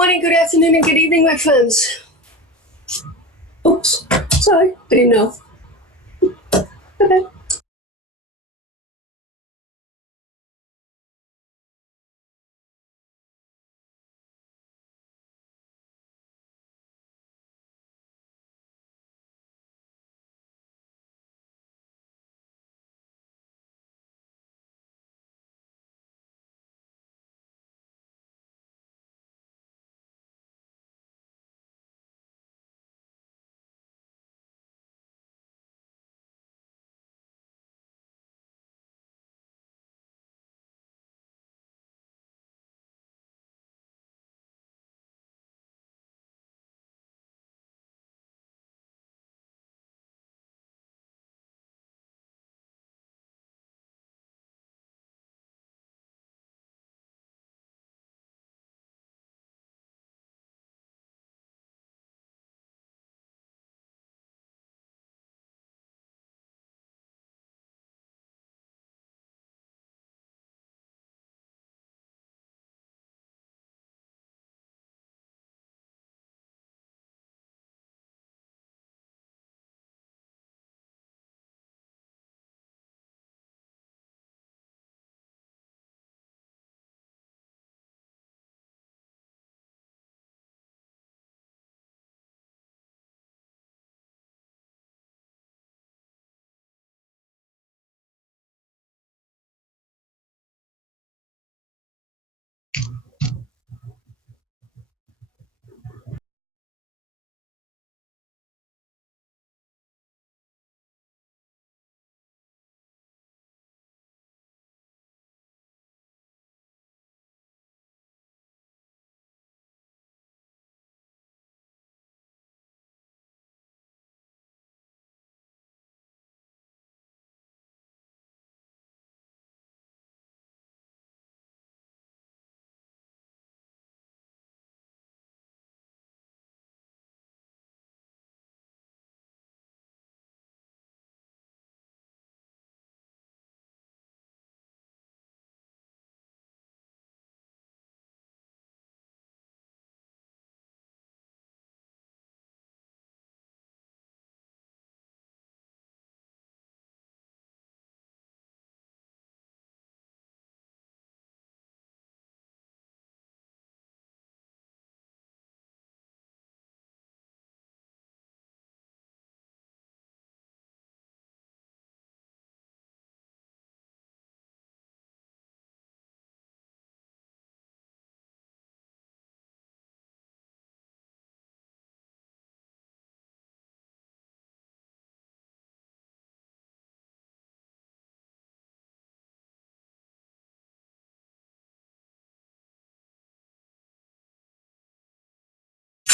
morning, good afternoon, and good evening, my friends. Oops, sorry, I didn't know. Okay.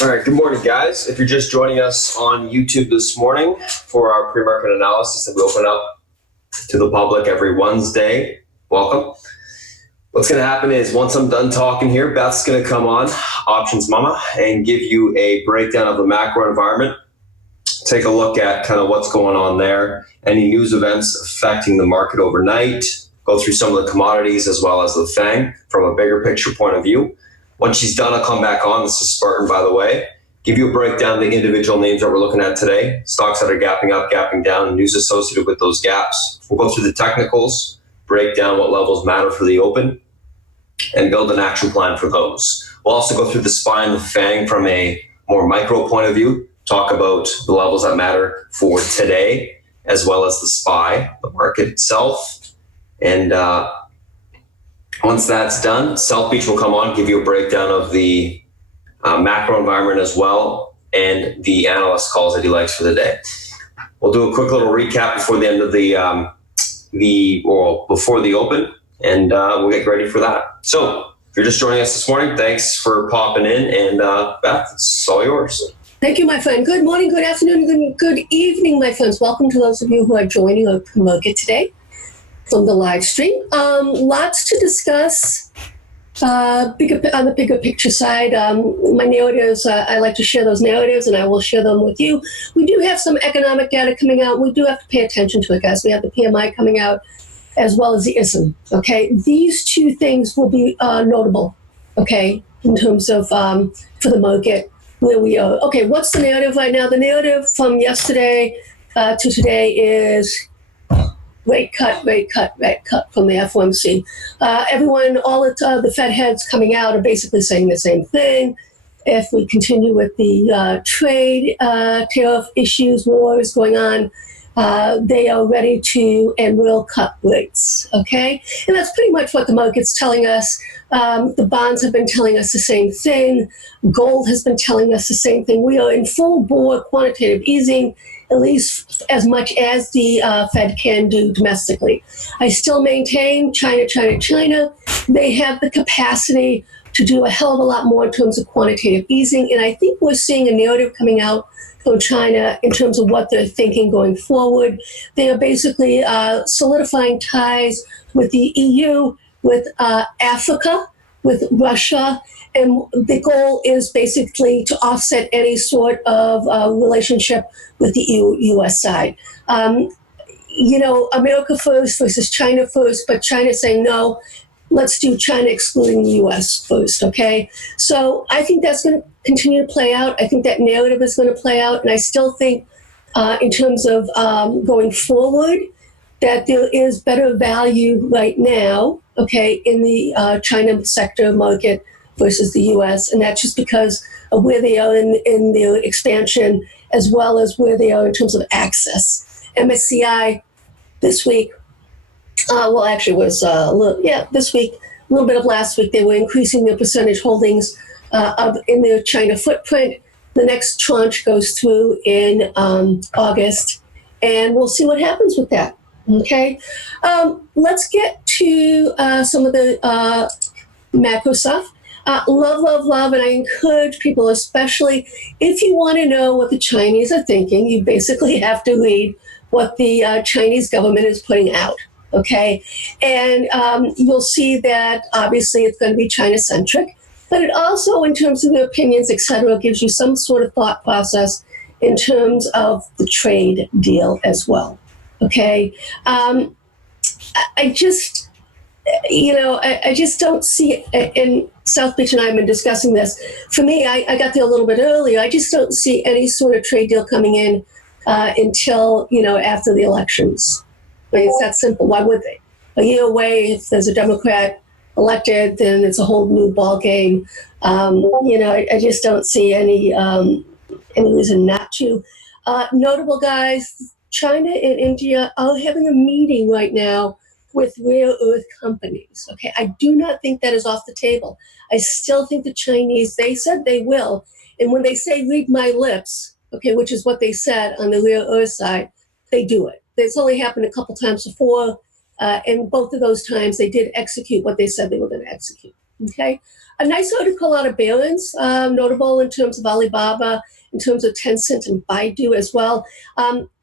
All right, good morning, guys. If you're just joining us on YouTube this morning for our pre-market analysis that we open up to the public every Wednesday, welcome. What's going to happen is once I'm done talking here, Beth's going to come on, Options Mama, and give you a breakdown of the macro environment. Take a look at kind of what's going on there, any news events affecting the market overnight, go through some of the commodities as well as the FANG from a bigger picture point of view. Once she's done, I'll come back on. This is Spartan, by the way. Give you a breakdown of the individual names that we're looking at today, stocks that are gapping up, gapping down, news associated with those gaps. We'll go through the technicals, break down what levels matter for the open, and build an action plan for those. We'll also go through the SPY and the FANG from a more micro point of view, talk about the levels that matter for today, as well as the SPY, the market itself. And once that's done, South Beach will come on, give you a breakdown of the macro environment as well, and the analyst calls that he likes for the day. We'll do a quick little recap before the end of before the open, and we'll get ready for that. So if you're just joining us this morning, thanks for popping in, and Beth, it's all yours. Thank you, my friend. Good morning, good afternoon, good evening, my friends. Welcome to those of you who are joining our pre-market today from the live stream. Lots to discuss on the bigger picture side. My narratives, I like to share those narratives, and I will share them with you. We do have some economic data coming out. We do have to pay attention to it, guys. We have the PMI coming out as well as the ISM, okay? These two things will be notable, okay? in terms of for the market where we are. Okay, what's the narrative right now? The narrative from yesterday to today is rate cut from the FOMC. Everyone, all the Fed heads coming out are basically saying the same thing. If we continue with the trade tariff issues, wars going on, they are ready to and will cut rates, okay? And that's pretty much what the market's telling us. The bonds have been telling us the same thing. Gold has been telling us the same thing. We are in full bore quantitative easing, at least as much as the Fed can do domestically. I still maintain China. They have the capacity to do a hell of a lot more in terms of quantitative easing. And I think we're seeing a narrative coming out from China in terms of what they're thinking going forward. They are basically solidifying ties with the EU, with Africa, with Russia, and the goal is basically to offset any sort of relationship with the U.S. side. America first versus China first, but China saying no, let's do China excluding the U.S. first, okay? So I think that's going to continue to play out. I think that narrative is going to play out, and I still think in terms of going forward that there is better value right now, okay, in the China sector market versus the U.S., and that's just because of where they are in their expansion as well as where they are in terms of access. MSCI this week, this week, a little bit of last week, they were increasing their percentage holdings in their China footprint. The next tranche goes through in August, and we'll see what happens with that. Okay, let's get to some of the macro stuff. Love, and I encourage people, especially if you want to know what the Chinese are thinking, you basically have to read what the Chinese government is putting out, okay? And you'll see that obviously it's going to be China-centric, but it also, in terms of the opinions, et cetera, gives you some sort of thought process in terms of the trade deal as well, okay? I just don't see, and South Beach and I have been discussing this. For me, I got there a little bit earlier. I just don't see any sort of trade deal coming in until, after the elections. I mean, it's that simple. Why would they? A year away, if there's a Democrat elected, then it's a whole new ball game. I just don't see any reason not to. Notable guys, China and India are having a meeting right now with rare earth companies. Okay, I do not think that is off the table. I still think the Chinese, they said they will, and when they say read my lips, okay, which is what they said on the rare earth side, they do it. It's only happened a couple times before, and both of those times they did execute what they said they were going to execute. Okay, a nice article out of Barron's, notable in terms of Alibaba, in terms of Tencent and Baidu as well.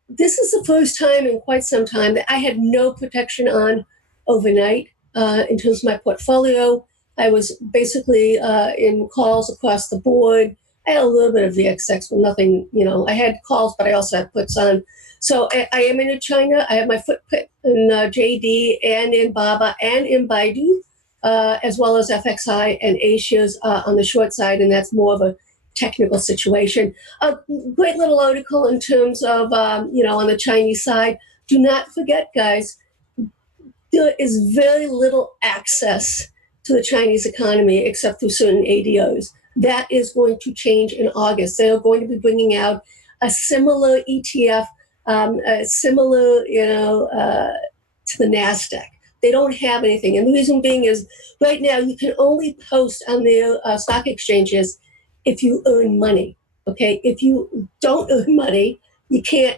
This is the first time in quite some time that I had no protection on overnight in terms of my portfolio. I was basically in calls across the board. I had a little bit of VXX, but nothing, I had calls, but I also had puts on. So I am in China. I have my footprint in JD and in Baba and in Baidu, as well as FXI and Asia's on the short side, and that's more of a technical situation. A great little article in terms of, on the Chinese side. Do not forget, guys, there is very little access to the Chinese economy except through certain ADOs. That is going to change in August. They are going to be bringing out a similar ETF, similar, to the NASDAQ. They don't have anything. And the reason being is right now you can only post on their stock exchanges if you earn money, okay? If you don't earn money, you can't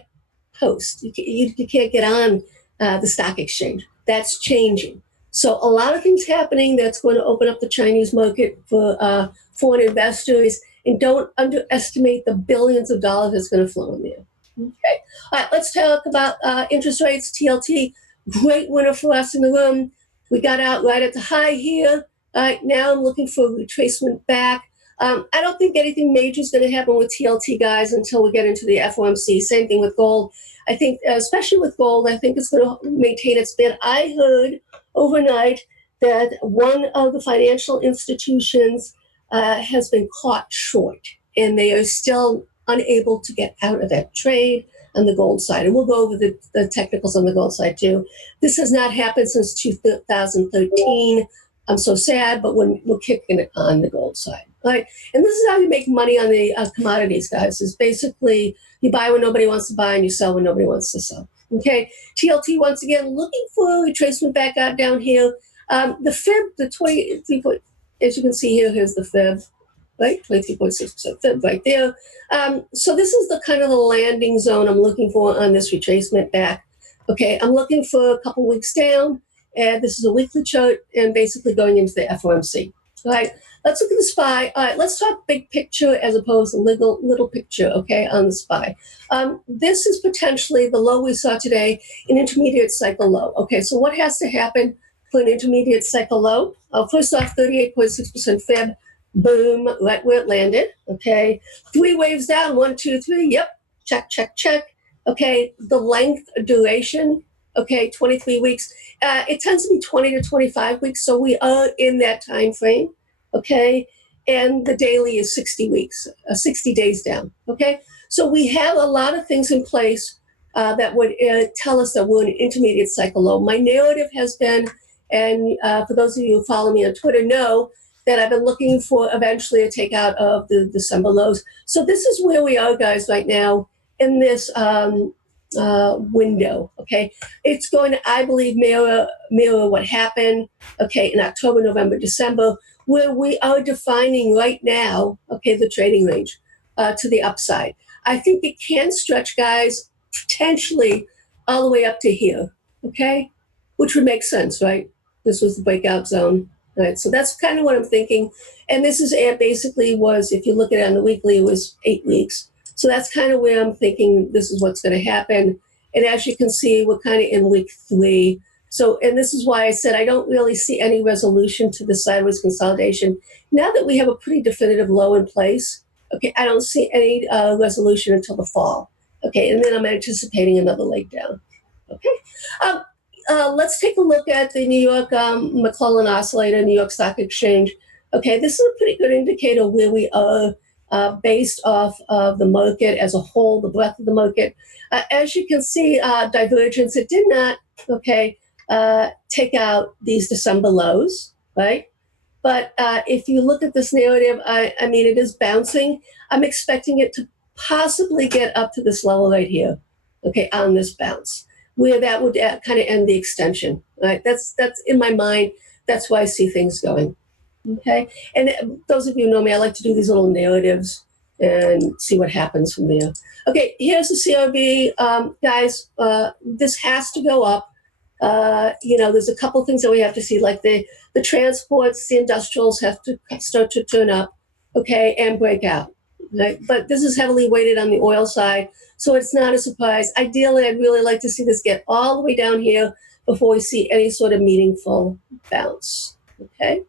post. You can't get on the stock exchange. That's changing. So a lot of things happening that's going to open up the Chinese market for foreign investors, and don't underestimate the billions of dollars that's going to flow in there. Okay. All right, let's talk about interest rates, TLT. Great winner for us in the room. We got out right at the high here. All right, now I'm looking for a retracement back. I don't think anything major is going to happen with TLT, guys, until we get into the FOMC. Same thing with gold. I think, especially with gold, I think it's going to maintain its bid. I heard overnight that one of the financial institutions has been caught short, and they are still unable to get out of that trade on the gold side. And we'll go over the technicals on the gold side too. This has not happened since 2013. I'm so sad, but we're kicking it on the gold side. Right? And this is how you make money on the commodities, guys, is basically you buy when nobody wants to buy and you sell when nobody wants to sell. Okay, TLT once again looking for retracement back out down here. The fib, the 23 point, as you can see here, here's the fib, right? 23.6% fib right there. So this is the kind of the landing zone I'm looking for on this retracement back. Okay, I'm looking for a couple weeks down, and this is a weekly chart, and basically going into the FOMC. All right, let's look at the SPY. All right, let's talk big picture as opposed to little picture, okay, on the SPY. This is potentially the low we saw today, an intermediate cycle low. Okay, so what has to happen for an intermediate cycle low? First off, 38.6% fib, boom, right where it landed, okay. 3 waves down, 1, 2, 3, yep, check, check, check. Okay, the length, duration, okay, 23 weeks. It tends to be 20 to 25 weeks, so we are in that time frame, okay? And the daily is 60 weeks, 60 days down, okay? So we have a lot of things in place that would tell us that we're in an intermediate cycle low. My narrative has been, and for those of you who follow me on Twitter know, that I've been looking for eventually a takeout of the December lows. So this is where we are, guys, right now in this window, okay? It's going to, I believe, mirror what happened, okay, in October, November, December, where we are defining right now, okay, the trading range to the upside. I think it can stretch, guys, potentially all the way up to here, okay? Which would make sense, right? This was the breakout zone, right? So that's kind of what I'm thinking. And this is basically was, if you look at it on the weekly, it was 8 weeks. So that's kind of where I'm thinking this is what's going to happen. And as you can see, we're kind of in week 3. So, and this is why I said I don't really see any resolution to the sideways consolidation. Now that we have a pretty definitive low in place, okay, I don't see any resolution until the fall. Okay, and then I'm anticipating another leg down. Okay. Let's take a look at the New York McClellan Oscillator, New York Stock Exchange. Okay, this is a pretty good indicator where we are based off of the market as a whole, the breadth of the market. As you can see, divergence, it did not, okay, take out these December lows, right? But if you look at this narrative, I mean, it is bouncing. I'm expecting it to possibly get up to this level right here, okay, on this bounce, where that would kind of end the extension, right? That's in my mind. That's why I see things going. Okay, and those of you who know me, I like to do these little narratives and see what happens from there. Okay, here's the CRB. Guys, this has to go up. There's a couple things that we have to see, like the transports, the industrials have to start to turn up, okay, and break out. Right? But this is heavily weighted on the oil side, so it's not a surprise. Ideally, I'd really like to see this get all the way down here before we see any sort of meaningful bounce, okay?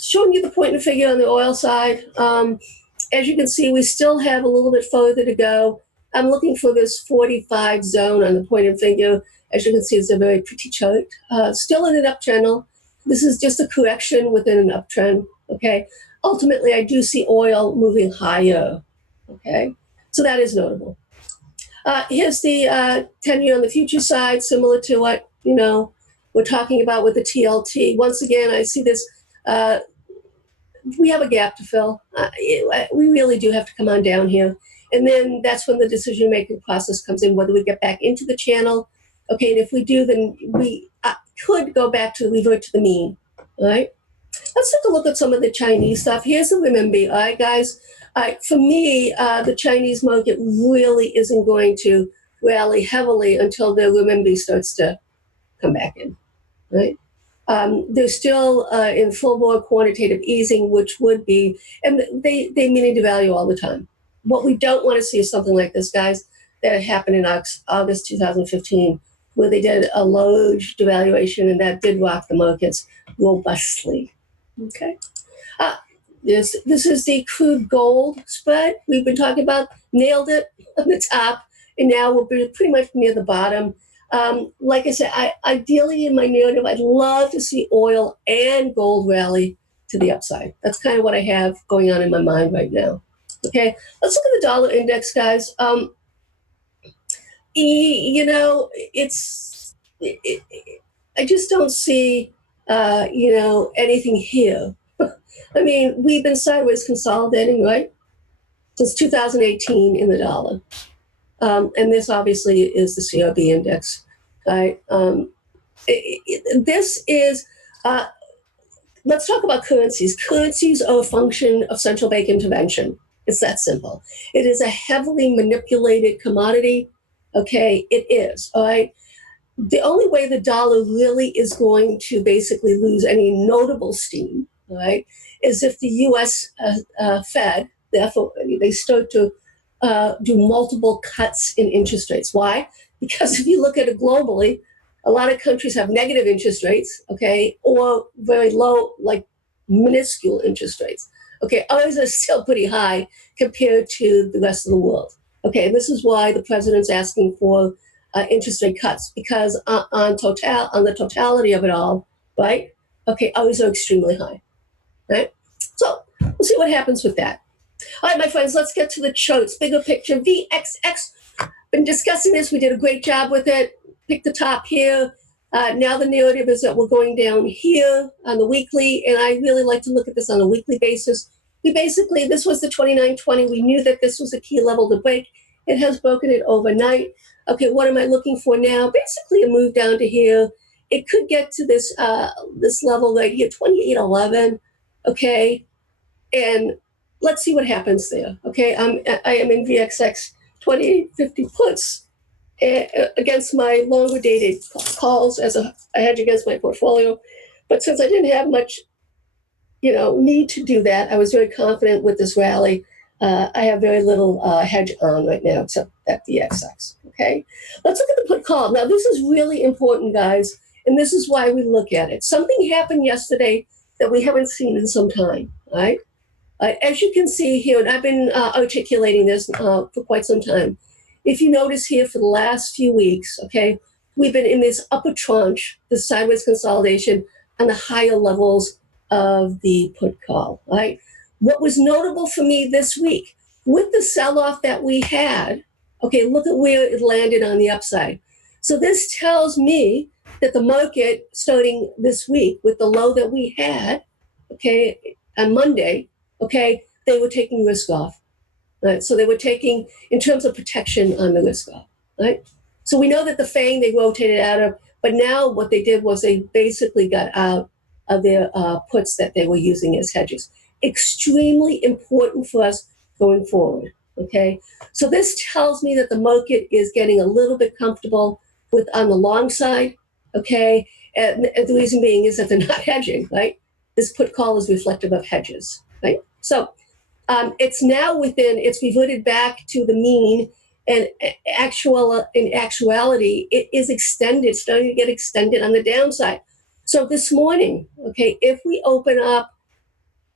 Showing you the point and figure on the oil side. As you can see, we still have a little bit further to go. I'm looking for this 45 zone on the point and figure. As you can see, it's a very pretty chart. Still in an uptrend. This is just a correction within an uptrend, okay? Ultimately, I do see oil moving higher, okay? So that is notable. Here's the 10-year on the future side, similar to what, we're talking about with the TLT. Once again, I see this, we have a gap to fill. We really do have to come on down here. And then that's when the decision-making process comes in, whether we get back into the channel. Okay, and if we do, then we could go back to revert to the mean, all right? Let's take a look at some of the Chinese stuff. Here's the renminbi, all right, guys? For me, the Chinese market really isn't going to rally heavily until the renminbi starts to come back in, right? They're still in full-bore quantitative easing, which would be, and they mini devalue all the time. What we don't want to see is something like this, guys, that happened in August 2015, where they did a large devaluation, and that did rock the markets robustly. Okay. This is the crude gold spread we've been talking about. Nailed it on the top, and now we'll be pretty much near the bottom. Like I said, ideally in my narrative, I'd love to see oil and gold rally to to the upside. That's kind of what I have going on in my mind right now. Okay, let's look at the dollar index, guys. I just don't see, anything here. I mean, we've been sideways consolidating, right, since 2018 in the dollar. And this obviously is the CRB index, right? This is, let's talk about currencies. Currencies are a function of central bank intervention. It's that simple. It is a heavily manipulated commodity. Okay, it is, all right? The only way the dollar really is going to basically lose any notable steam, right, is if the U.S. Fed, therefore, they start to do multiple cuts in interest rates. Why? Because if you look at it globally, a lot of countries have negative interest rates, okay, or very low, like minuscule interest rates. Okay, ours are still pretty high compared to the rest of the world. Okay, this is why the president's asking for interest rate cuts, because on the totality of it all, right? Okay, ours are extremely high, right? So we'll see what happens with that. All right, my friends, let's get to the charts. Bigger picture, VXX. Been discussing this. We did a great job with it. Pick the top here. Now the narrative is that we're going down here on the weekly, and I really like to look at this on a weekly basis. This was the 2920. We knew that this was a key level to break. It has broken it overnight. Okay, what am I looking for now? Basically a move down to here. It could get to this this level right here, 2811. Okay, and let's see what happens there. Okay, I am in VXX 2850 puts against my longer dated calls as a hedge against my portfolio. But since I didn't have much, need to do that, I was very confident with this rally. I have very little hedge on right now, except at VXX. Okay, let's look at the put call. Now, this is really important, guys, and this is why we look at it. Something happened yesterday that we haven't seen in some time. All right. As you can see here, and I've been articulating this for quite some time. If you notice here for the last few weeks, okay, we've been in this upper tranche, the sideways consolidation on the higher levels of the put call, right? What was notable for me this week, with the sell-off that we had, okay, look at where it landed on the upside. So this tells me that the market starting this week with the low that we had, okay, on Monday, okay, they were taking risk off. Right? So they were taking, in terms of protection on the risk off, right? So we know that the FANG they rotated out of, but now what they did was they basically got out of their puts that they were using as hedges. Extremely important for us going forward, okay? So this tells me that the market is getting a little bit comfortable with on the long side, okay? And the reason being is that they're not hedging, right? This put call is reflective of hedges, right? So it's now it's reverted back to the mean, and in actuality, it is extended, starting to get extended on the downside. So this morning, okay, if we open up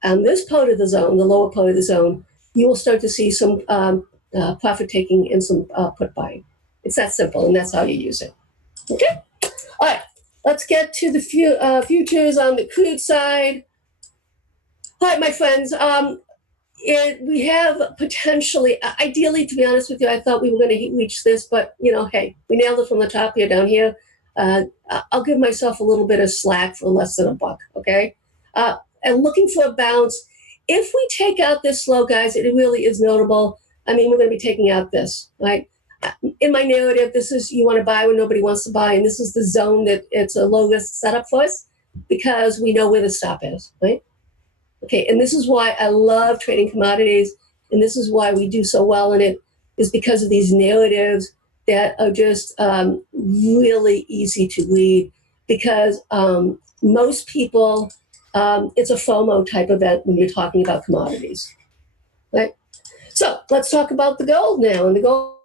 on this part of the zone, the lower part of the zone, you will start to see some profit taking and some put buying. It's that simple, and that's how you use it. Okay, all right. Let's get to the futures on the crude side. All right, my friends. We have potentially, ideally, to be honest with you, I thought we were going to reach this, but hey, we nailed it from the top here down here. I'll give myself a little bit of slack for less than $1. Okay, and looking for a bounce. If we take out this low, guys, it really is notable. I mean, we're going to be taking out this, right? In my narrative, this is you want to buy when nobody wants to buy, and this is the zone that it's a low risk setup for us because we know where the stop is, right? Okay, and this is why I love trading commodities, and this is why we do so well in it, is because of these narratives that are just really easy to read. Because most people, it's a FOMO type event when you're talking about commodities, right? So let's talk about the gold now, and the gold.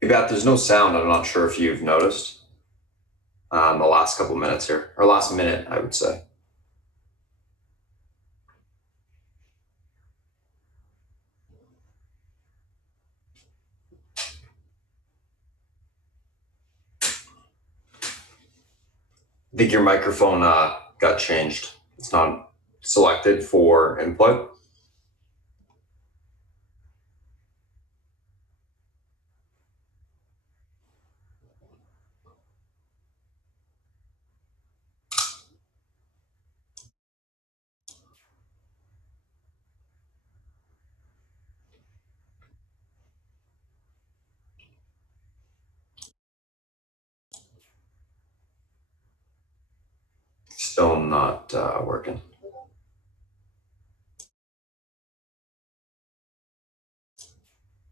Hey, Beth, there's no sound. I'm not sure if you've noticed the last couple minutes here, or last minute, I would say. I think your microphone got changed. It's not selected for input. Still not working.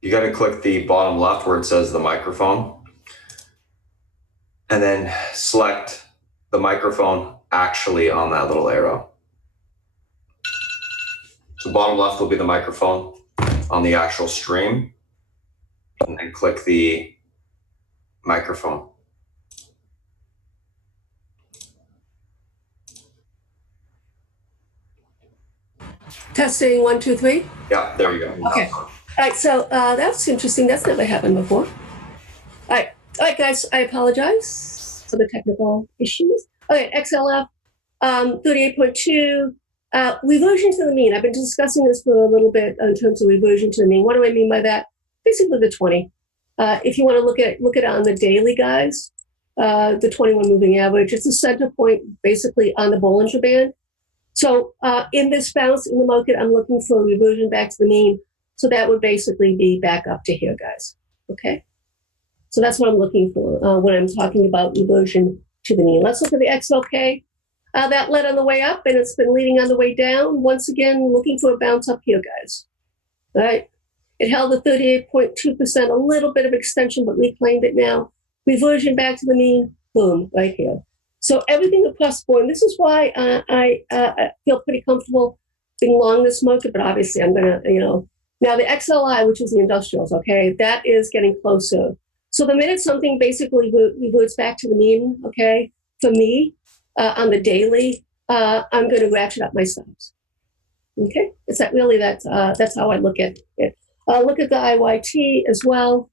You got to click the bottom left where it says the microphone, and then select the microphone actually on that little arrow. So bottom left will be the microphone on the actual stream, and then click the microphone. Testing 1, 2, 3. Yeah, there you go. Okay. All right, so that's interesting. That's never happened before. All right, guys, I apologize for the technical issues. Okay, XLF 38.2, reversion to the mean. I've been discussing this for a little bit in terms of reversion to the mean. What do I mean by that? Basically the 20. If you want to look at it on the daily, guys, the 21 moving average, it's a center point basically on the Bollinger Band. So in this bounce in the market, I'm looking for a reversion back to the mean. So that would basically be back up to here, guys. Okay. So that's what I'm looking for when I'm talking about reversion to the mean. Let's look at the XLK. That led on the way up, and it's been leading on the way down. Once again, looking for a bounce up here, guys. All right. It held at 38.2%, a little bit of extension, but reclaimed it now. Reversion back to the mean, boom, right here. So everything across the board. And this is why I feel pretty comfortable being long this market, but obviously I'm going to, now the XLI, which is the industrials, okay, that is getting closer. So the minute something basically reverts back to the mean, okay, for me on the daily, I'm going to ratchet up my stops. Okay, is that really that's how I look at it. Look at the IYT as well.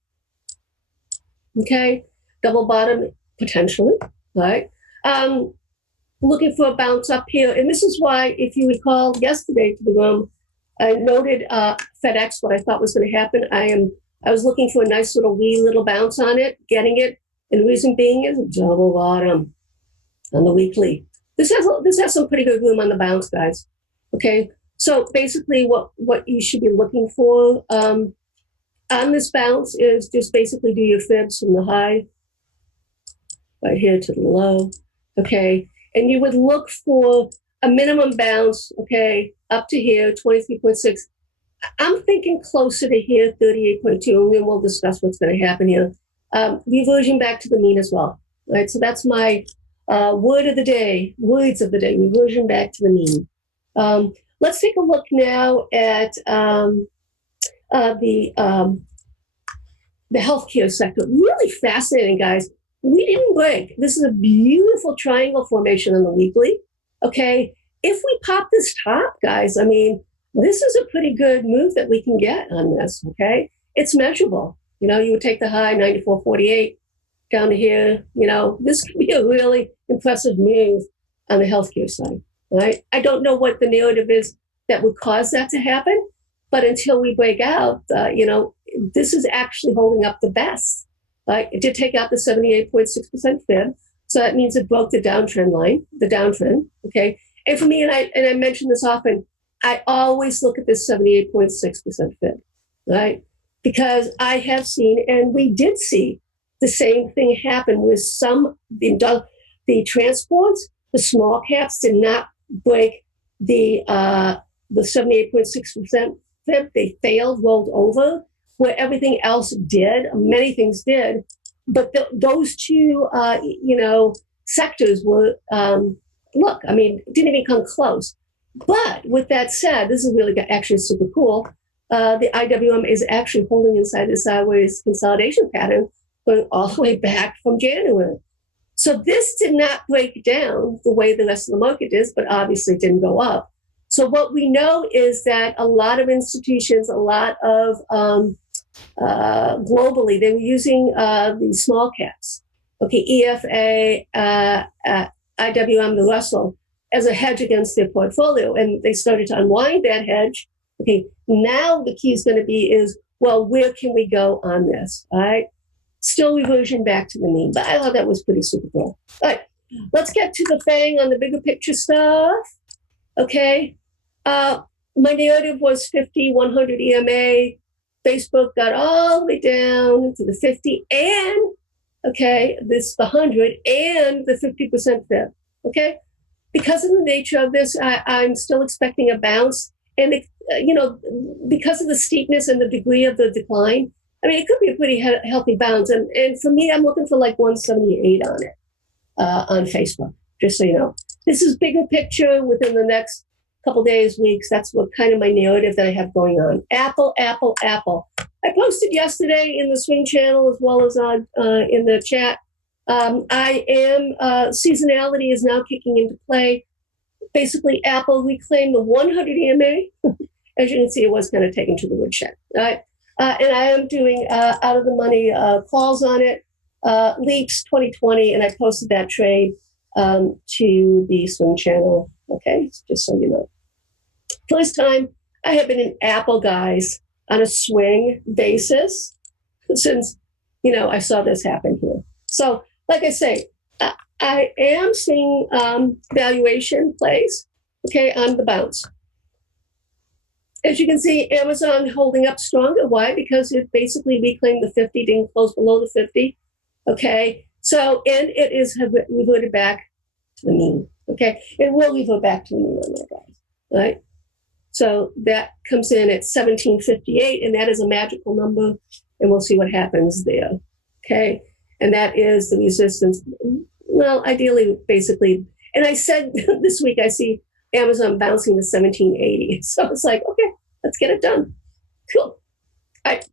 Okay, double bottom potentially, right? Looking for a bounce up here, and this is why, if you recall yesterday to the room, I noted FedEx. What I thought was going to happen. I was looking for a nice wee little bounce on it, getting it, and the reason being is double bottom on the weekly. This has some pretty good room on the bounce, guys. Okay, so basically, what you should be looking for on this bounce is just basically do your fibs from the high right here to the low. Okay, and you would look for a minimum bounce, okay, up to here, 23.6. I'm thinking closer to here, 38.2, and then we'll discuss what's going to happen here. Reversion back to the mean as well, right? So that's my words of the day, reversion back to the mean. Let's take a look now at the healthcare sector. Really fascinating, guys. We didn't break. This is a beautiful triangle formation on the weekly. Okay, if we pop this top, guys, I mean, this is a pretty good move that we can get on this. Okay, it's measurable. You would take the high 94.48 down to here. This could be a really impressive move on the healthcare side. Right? I don't know what the narrative is that would cause that to happen, but until we break out, this is actually holding up the best. It did take out the 78.6% fib, so that means it broke the downtrend line, okay? And for me, and I mention this often, I always look at this 78.6% fib, right? Because I have seen, and we did see the same thing happen with the transports, the small caps did not break the 78.6% fib. They failed, rolled over, where everything else did. Many things did, but those two, sectors were, didn't even come close. But with that said, this is really actually super cool. the IWM is actually holding inside the sideways consolidation pattern going all the way back from January. So this did not break down the way the rest of the market is, but obviously didn't go up. So what we know is that a lot of institutions, a lot of globally, they were using the small caps, okay, EFA, IWM, the Russell, as a hedge against their portfolio. And they started to unwind that hedge. Okay, now the key is going to be is, well, where can we go on this, all right? Still reversion back to the mean, but I thought that was pretty super cool. All right, let's get to the FANG on the bigger picture stuff. Okay, my narrative was 50, 100 EMA. Facebook got all the way down to the 50 and, okay, this the 100 and the 50% fib, okay? Because of the nature of this, I'm still expecting a bounce. And, because of the steepness and the degree of the decline, I mean, it could be a pretty healthy bounce. And for me, I'm looking for like 178 on it, on Facebook, just so you know. This is bigger picture within the next couple days, weeks. That's what kind of my narrative that I have going on. Apple, Apple, Apple. I posted yesterday in the swing channel as well as on in the chat. Seasonality is now kicking into play. Basically, Apple reclaimed the 100 EMA. As you can see, it was kind of taken to the woodshed. Right? And I am doing out of the money calls on it. Leaps 2020, and I posted that trade to the swing channel. Okay, just so you know. First time I have been in Apple, guys, on a swing basis since, I saw this happen here. So, like I say, I am seeing valuation plays, okay, on the bounce. As you can see, Amazon holding up stronger. Why? Because it basically reclaimed the 50, didn't close below the 50, okay? So, and it is reverted back to the mean, okay? It will revert back to the mean on that, guys, right? So that comes in at 1758, and that is a magical number, and we'll see what happens there, okay? And that is the resistance. Well, ideally, basically, and I said this week I see Amazon bouncing to 1780. So it's like, okay, let's get it done. Cool. All right.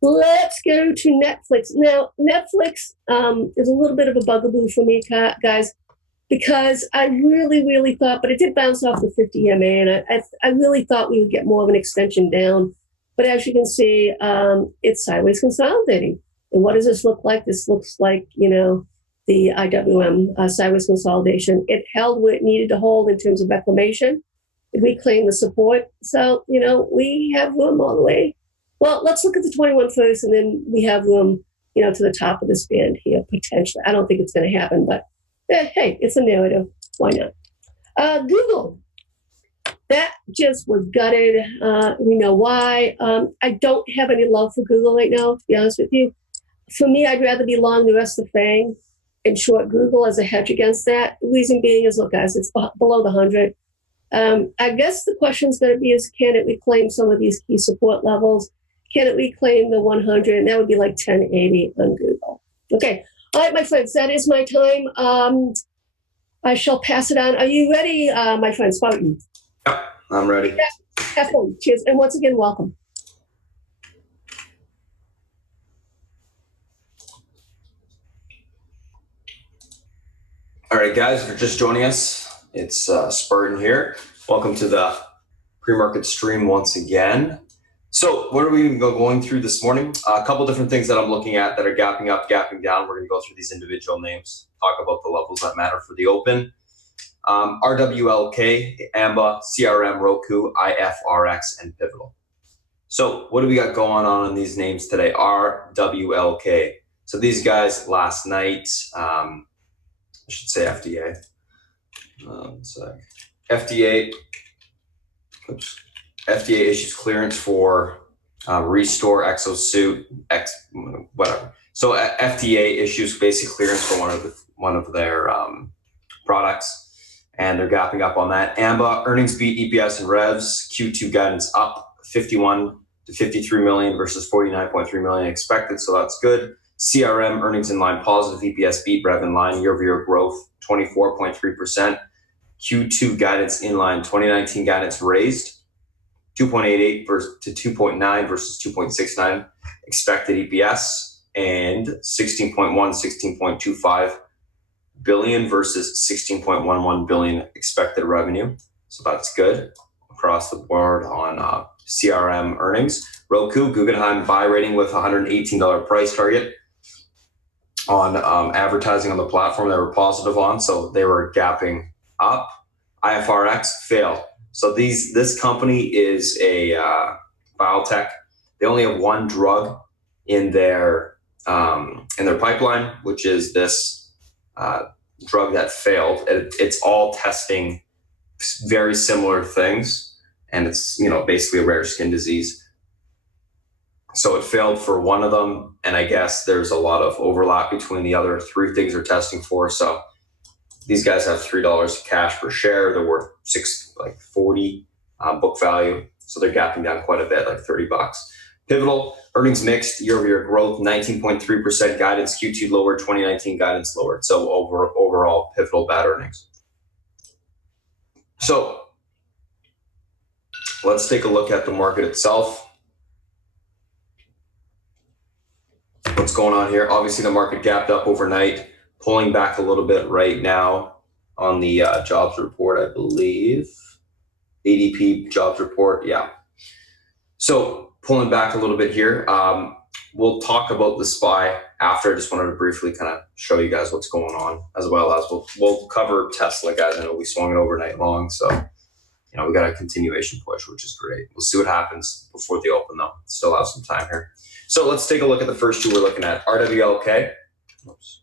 Let's go to Netflix. Now, Netflix is a little bit of a bugaboo for me, guys, because I really, really thought, but it did bounce off the 50 EMA, and I really thought we would get more of an extension down. But as you can see, it's sideways consolidating. And what does this look like? This looks like, the IWM sideways consolidation. It held where it needed to hold in terms of reclamation. It reclaimed the support. So, we have room all the way. Well, let's look at the 21 first, and then we have room, to the top of this band here, potentially. I don't think it's going to happen, but hey, it's a narrative. Why not? Google. That just was gutted. We know why. I don't have any love for Google right now, to be honest with you. For me, I'd rather be long the rest of FANG and short Google as a hedge against that. The reason being is, look, guys, it's below the 100. I guess the question is going to be is, can it reclaim some of these key support levels? Can it reclaim the 100? And that would be like 1080 on Google. Okay. All right, my friends, that is my time. I shall pass it on. Are you ready, my friend Spartan? Yep, I'm ready. Yeah, have fun. Cheers. And once again, welcome. All right, guys, if you're just joining us, it's Spartan here. Welcome to the pre-market stream once again. So what are we going through this morning? A couple different things that I'm looking at that are gapping up, gapping down. We're going to go through these individual names, talk about the levels that matter for the open. RWLK, AMBA, CRM, Roku, IFRX, and Pivotal. So what do we got going on in these names today? RWLK. So these guys last night, I should say FDA. FDA issues clearance for Restore, Exosuit, whatever. So FDA issues basic clearance for one of their products, and they're gapping up on that. AMBA earnings beat EPS and revs. Q2 guidance up 51 to 53 million versus 49.3 million expected, so that's good. CRM earnings in line, positive EPS beat, rev in line, year-over-year growth 24.3%. Q2 guidance in line, 2019 guidance raised 2.88 to 2.9 versus 2.69 expected EPS, and 16.25 billion versus 16.11 billion expected revenue. So that's good across the board on CRM earnings. Roku, Guggenheim buy rating with $118 price target on advertising on the platform they were positive on, so they were gapping up. IFRX failed. So this company is a biotech. They only have one drug in their pipeline, which is this drug that failed. It's all testing very similar things, and it's basically a rare skin disease. So it failed for one of them, and I guess there's a lot of overlap between the other three things they're testing for. So these guys have $3 cash per share. They're worth $40 book value. So they're gapping down quite a bit, like $30. Pivotal, earnings mixed, year-over-year growth, 19.3% guidance, Q2 lowered, 2019 guidance lowered. So overall, Pivotal bad earnings. So let's take a look at the market itself. What's going on here? Obviously, the market gapped up overnight, pulling back a little bit right now on the jobs report, I believe. ADP jobs report, yeah. So pulling back a little bit here. We'll talk about the SPY after. I just wanted to briefly kind of show you guys what's going on, as well as we'll cover Tesla, guys. I know we swung it overnight long, so we got a continuation push, which is great. We'll see what happens before the open, though. Still have some time here. So let's take a look at the first two we're looking at. RWLK. Oops.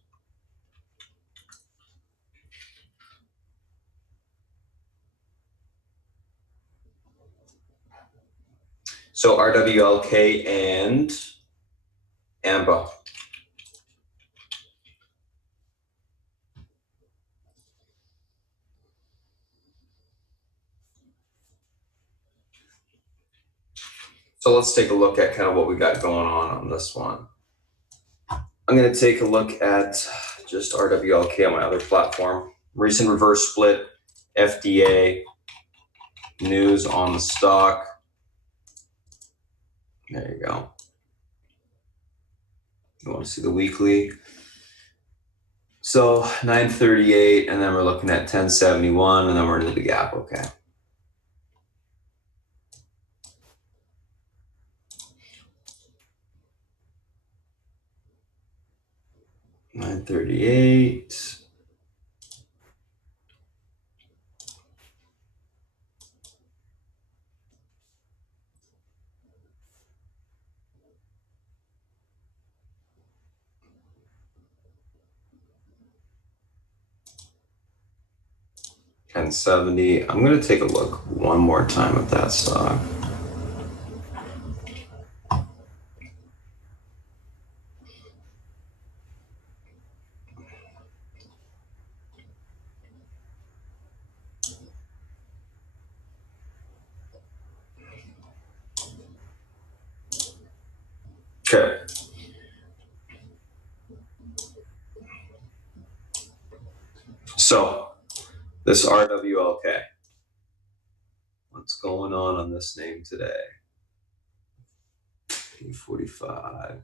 So RWLK and AMBA. So let's take a look at kind of what we got going on this one. I'm going to take a look at just RWLK on my other platform. Recent reverse split, FDA, news on the stock. There you go. You want to see the weekly. So 938, and then we're looking at 1071, and then we're into the gap, okay. $938. $1070. I'm going to take a look one more time at that stock. Okay. So this RWLK. What's going on this name today? 845.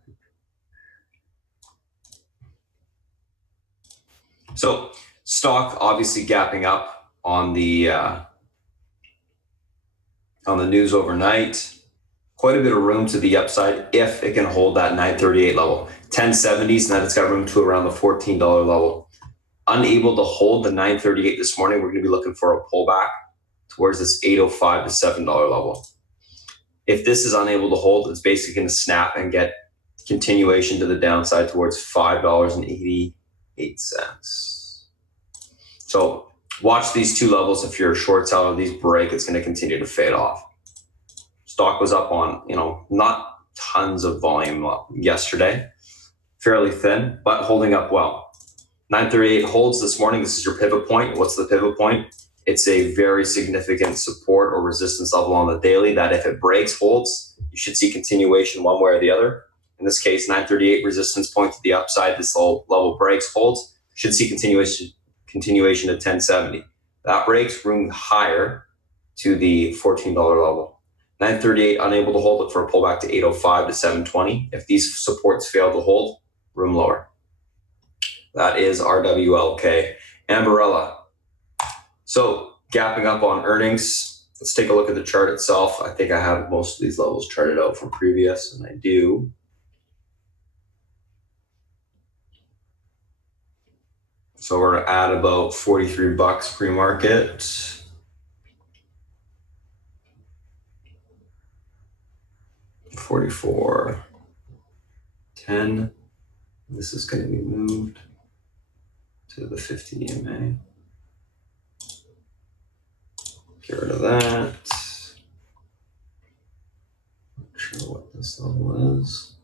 So stock obviously gapping up on the news overnight. Quite a bit of room to the upside if it can hold that 938 level. 1070s, and then it's got room to around the $14 level. Unable to hold the 938 this morning, we're going to be looking for a pullback towards this $805 to $7 level. If this is unable to hold, it's basically going to snap and get continuation to the downside towards $5.88. So watch these two levels. If you're a short seller, these break, it's going to continue to fade off. Stock was up on, not tons of volume yesterday, fairly thin, but holding up well. 938 holds this morning. This is your pivot point. What's the pivot point? It's a very significant support or resistance level on the daily that if it breaks, holds, you should see continuation one way or the other. In this case, 938 resistance point to the upside. This level breaks, holds, should see continuation to 1070. That breaks, room higher to the $14 level. 938, unable to hold, look for a pullback to 805 to 720. If these supports fail to hold, room lower. That is RWLK. Ambarella. So gapping up on earnings. Let's take a look at the chart itself. I think I have most of these levels charted out from previous, and I do. So we're at about 43 bucks pre-market. $44.10. This is going to be moved to the 50 EMA. Get rid of that. Not sure what this level is.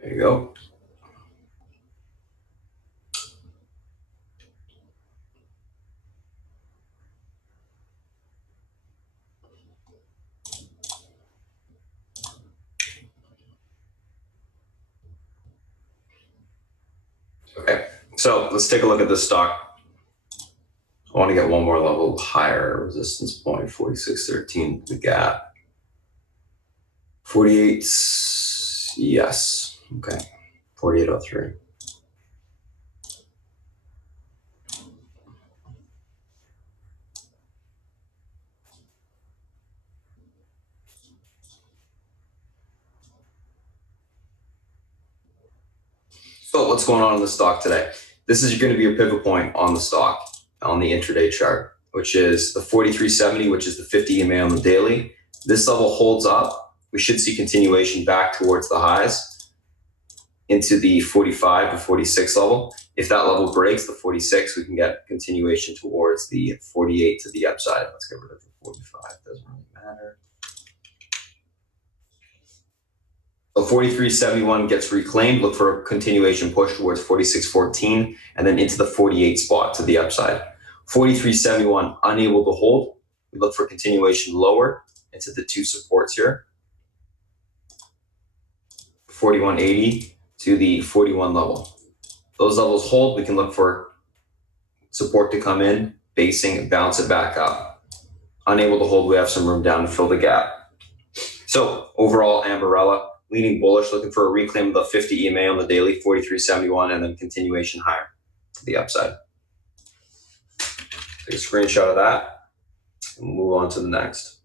There you go. Okay, so let's take a look at this stock. I want to get one more level higher. Resistance point 46.13, the gap. 48, yes. Okay, 48.03. So what's going on in the stock today? This is going to be your pivot point on the stock on the intraday chart, which is the 43.70, which is the 50 EMA on the daily. This level holds up. We should see continuation back towards the highs into the 45 to 46 level. If that level breaks the 46, we can get continuation towards the 48 to the upside. Let's get rid of the 45. Doesn't really matter. So 43.71 gets reclaimed. Look for a continuation push towards 46.14 and then into the 48 spot to the upside. 43.71 unable to hold. We look for continuation lower into the two supports here. 41.80 to the 41 level. Those levels hold. We can look for support to come in, basing and bounce it back up. Unable to hold, we have some room down to fill the gap. So overall, Ambarella leaning bullish, looking for a reclaim of the 50 EMA on the daily, 43.71, and then continuation higher to the upside. Take a screenshot of that and move on to the next.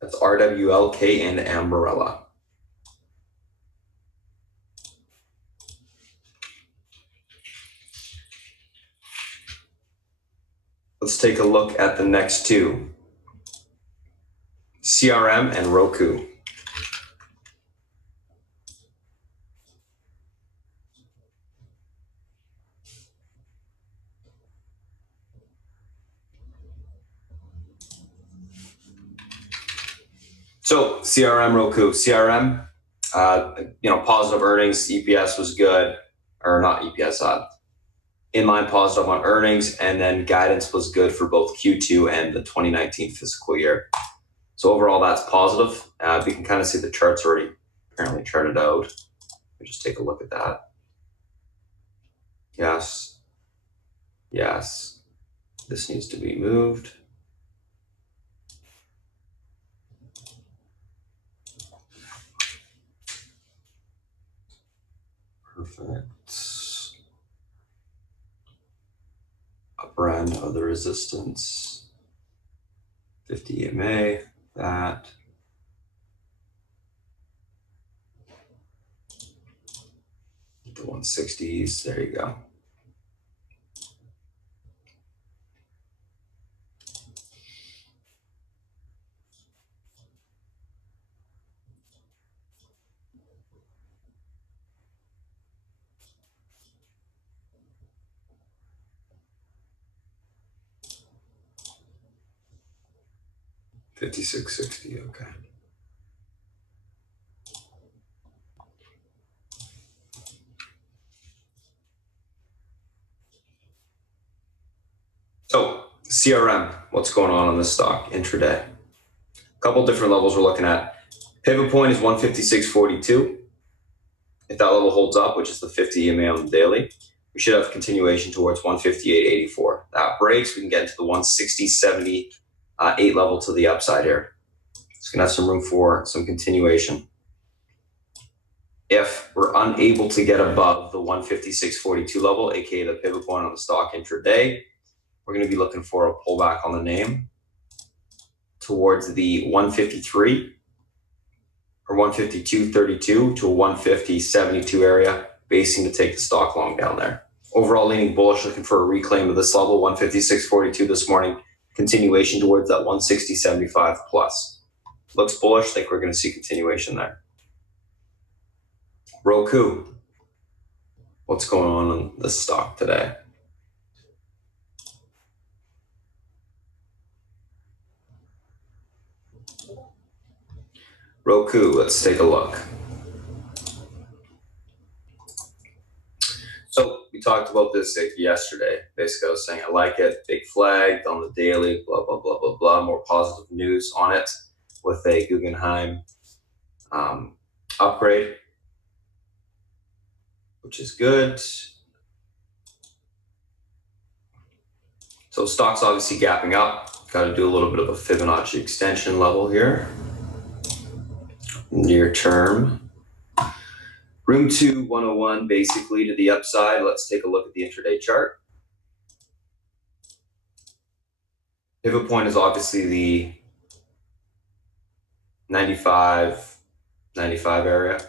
That's RWLK and Ambarella. Let's take a look at the next two. CRM and Roku. So CRM, Roku, CRM, positive earnings, EPS was good, or not EPS, inline positive on earnings, and then guidance was good for both Q2 and the 2019 fiscal year. So overall, that's positive. We can kind of see the charts already apparently charted out. We just take a look at that. Yes. Yes. This needs to be moved. Perfect. Upper end of the resistance. 50 EMA, that. The 160s, there you go. 56.60, okay. So CRM, what's going on this stock intraday? A couple different levels we're looking at. Pivot point is 156.42. If that level holds up, which is the 50 EMA on the daily, we should have continuation towards 158.84. That breaks, we can get into the 160.78 level to the upside here. It's gonna have some room for some continuation. If we're unable to get above the 156.42 level, aka the pivot point on the stock intraday, we're going to be looking for a pullback on the name towards the 153 or 152.32 to a 150.72 area, basing to take the stock long down there. Overall leaning bullish, looking for a reclaim of this level, 156.42 this morning, continuation towards that 160.75 plus. Looks bullish, think we're going to see continuation there. Roku, what's going on this stock today? Roku, let's take a look. So we talked about this yesterday. Basically, I was saying I like it. Big flag on the daily, blah, blah, blah, blah, blah. More positive news on it with a Guggenheim upgrade, which is good. So stock's obviously gapping up. Got to do a little bit of a Fibonacci extension level here. Near term. Room to 101 basically to the upside. Let's take a look at the intraday chart. Pivot point is obviously the 95 area.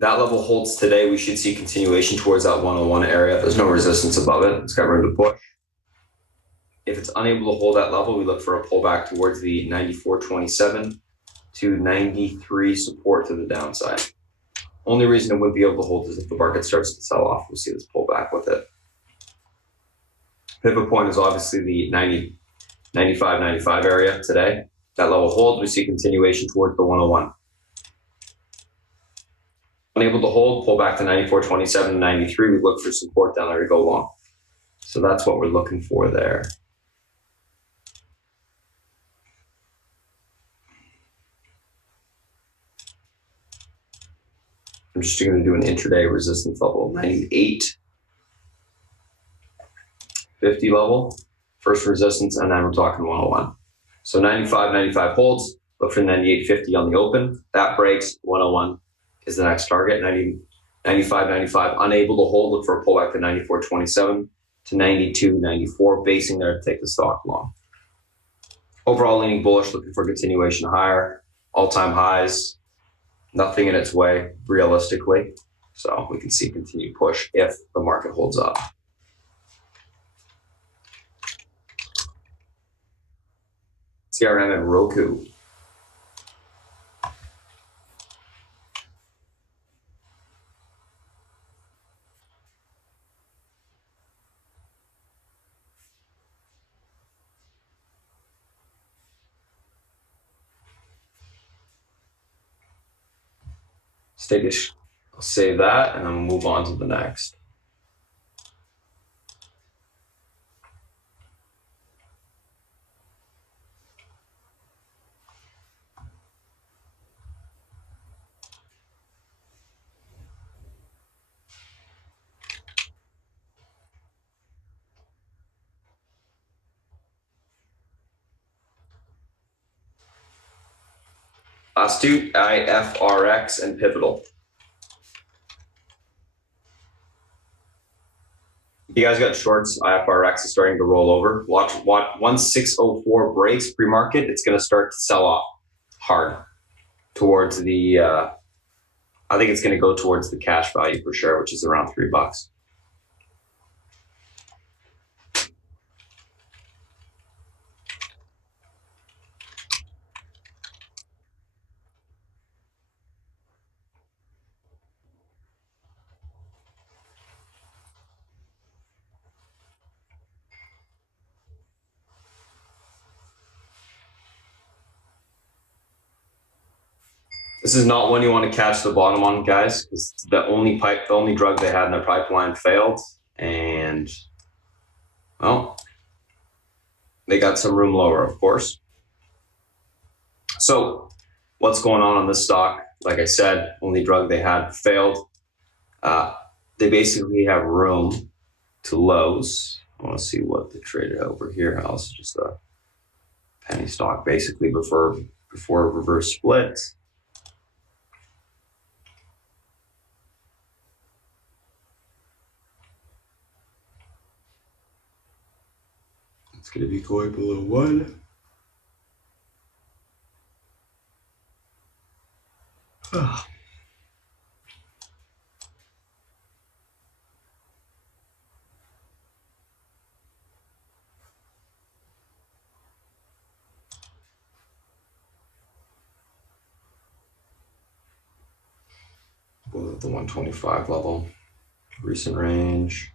That level holds today. We should see continuation towards that 101 area. There's no resistance above it. It's got room to push. If it's unable to hold that level, we look for a pullback towards the 94.27 to 93 support to the downside. Only reason it wouldn't be able to hold is if the market starts to sell off. We'll see this pullback with it. Pivot point is obviously the 95 area today. That level holds, we see continuation towards the 101. Unable to hold, pull back to 94.27 to 93. We look for support down there to go long. So that's what we're looking for there. I'm just going to do an intraday resistance level, 98.50 level, first resistance, and then we're talking 101. So 95 holds, look for 98.50 on the open. That breaks, 101 is the next target. 95, unable to hold, look for a pullback to 94.27 to 92.94, basing there to take the stock long. Overall leaning bullish, looking for continuation higher, all-time highs, nothing in its way realistically. So we can see continued push if the market holds up. CRM and Roku. I'll save that and then we'll move on to the next. Astute, IFRX, and Pivotal. You guys got shorts. IFRX is starting to roll over. Watch 1604 breaks pre-market. It's going to start to sell off hard towards the. I think it's going to go towards the cash value per share, which is around $3. This is not one you want to catch the bottom on, guys, because the only drug they had in their pipeline failed, and well, they got some room lower, of course. So what's going on this stock? Like I said, only drug they had failed. They basically have room to lows. I want to see what they traded over here. Also just a penny stock basically before a reverse split. It's going to be going below 1. Below the 125 level. Recent range.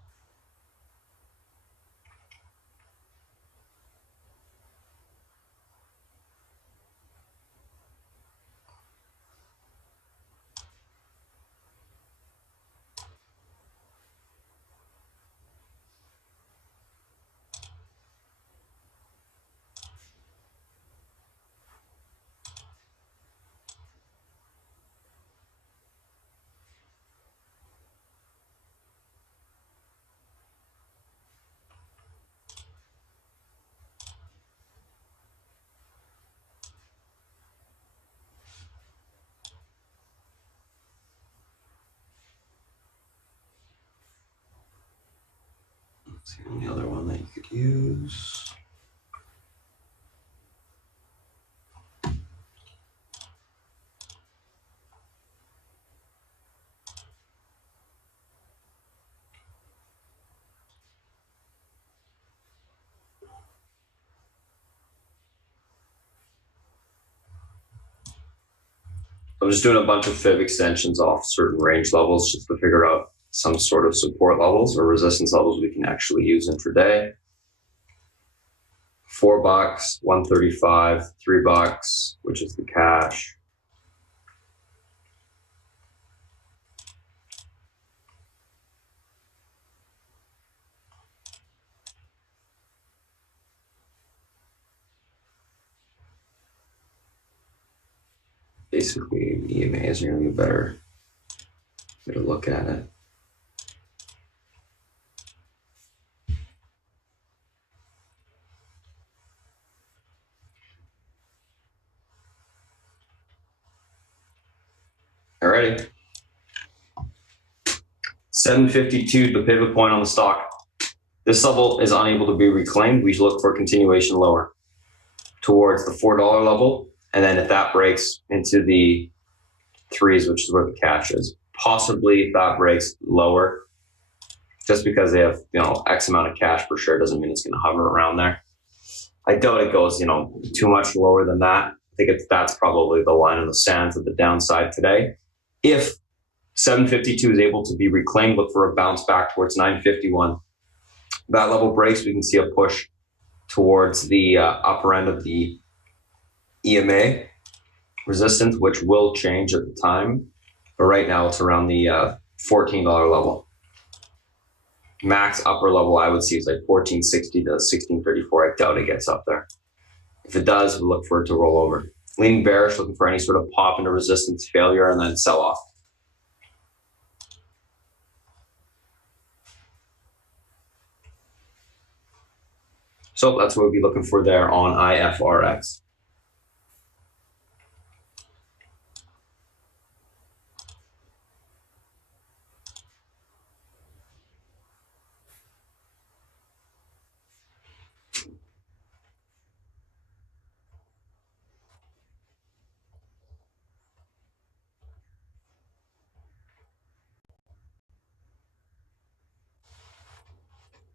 Let's see the other one that you could use. I'm just doing a bunch of fib extensions off certain range levels just to figure out some sort of support levels or resistance levels we can actually use intraday. $4, 135, $3, which is the cash. Basically, EMAs are going to be a better look at it. Alrighty. 752, the pivot point on the stock. This level is unable to be reclaimed. We should look for a continuation lower towards the $4 level. And then if that breaks into the 3s, which is where the cash is, possibly if that breaks lower, just because they have, X amount of cash per share doesn't mean it's going to hover around there. I doubt it goes, too much lower than that. I think that's probably the line in the sand to the downside today. If 752 is able to be reclaimed, look for a bounce back towards 951. That level breaks, we can see a push towards the upper end of the EMA resistance, which will change at the time. But right now it's around the $14 level. Max upper level I would see is like 1460 to 1634. I doubt it gets up there. If it does, we'll look for it to roll over. Leaning bearish, looking for any sort of pop into resistance failure and then sell off. So that's what we'll be looking for there on IFRX.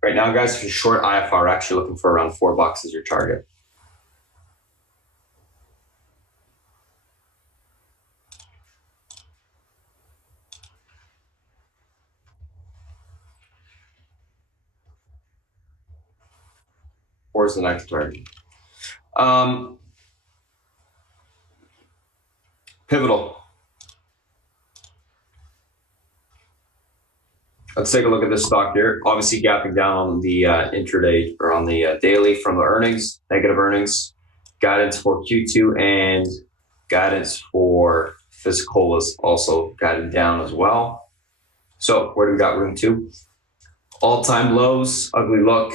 Right now, guys, if you're short IFRX, you're looking for around $4 as your target. Where's the next target? Pivotal. Let's take a look at this stock here. Obviously gapping down on the intraday or on the daily from the earnings, negative earnings, guidance for Q2 and guidance for physical is also guided down as well. So where do we got room to? All-time lows, ugly look.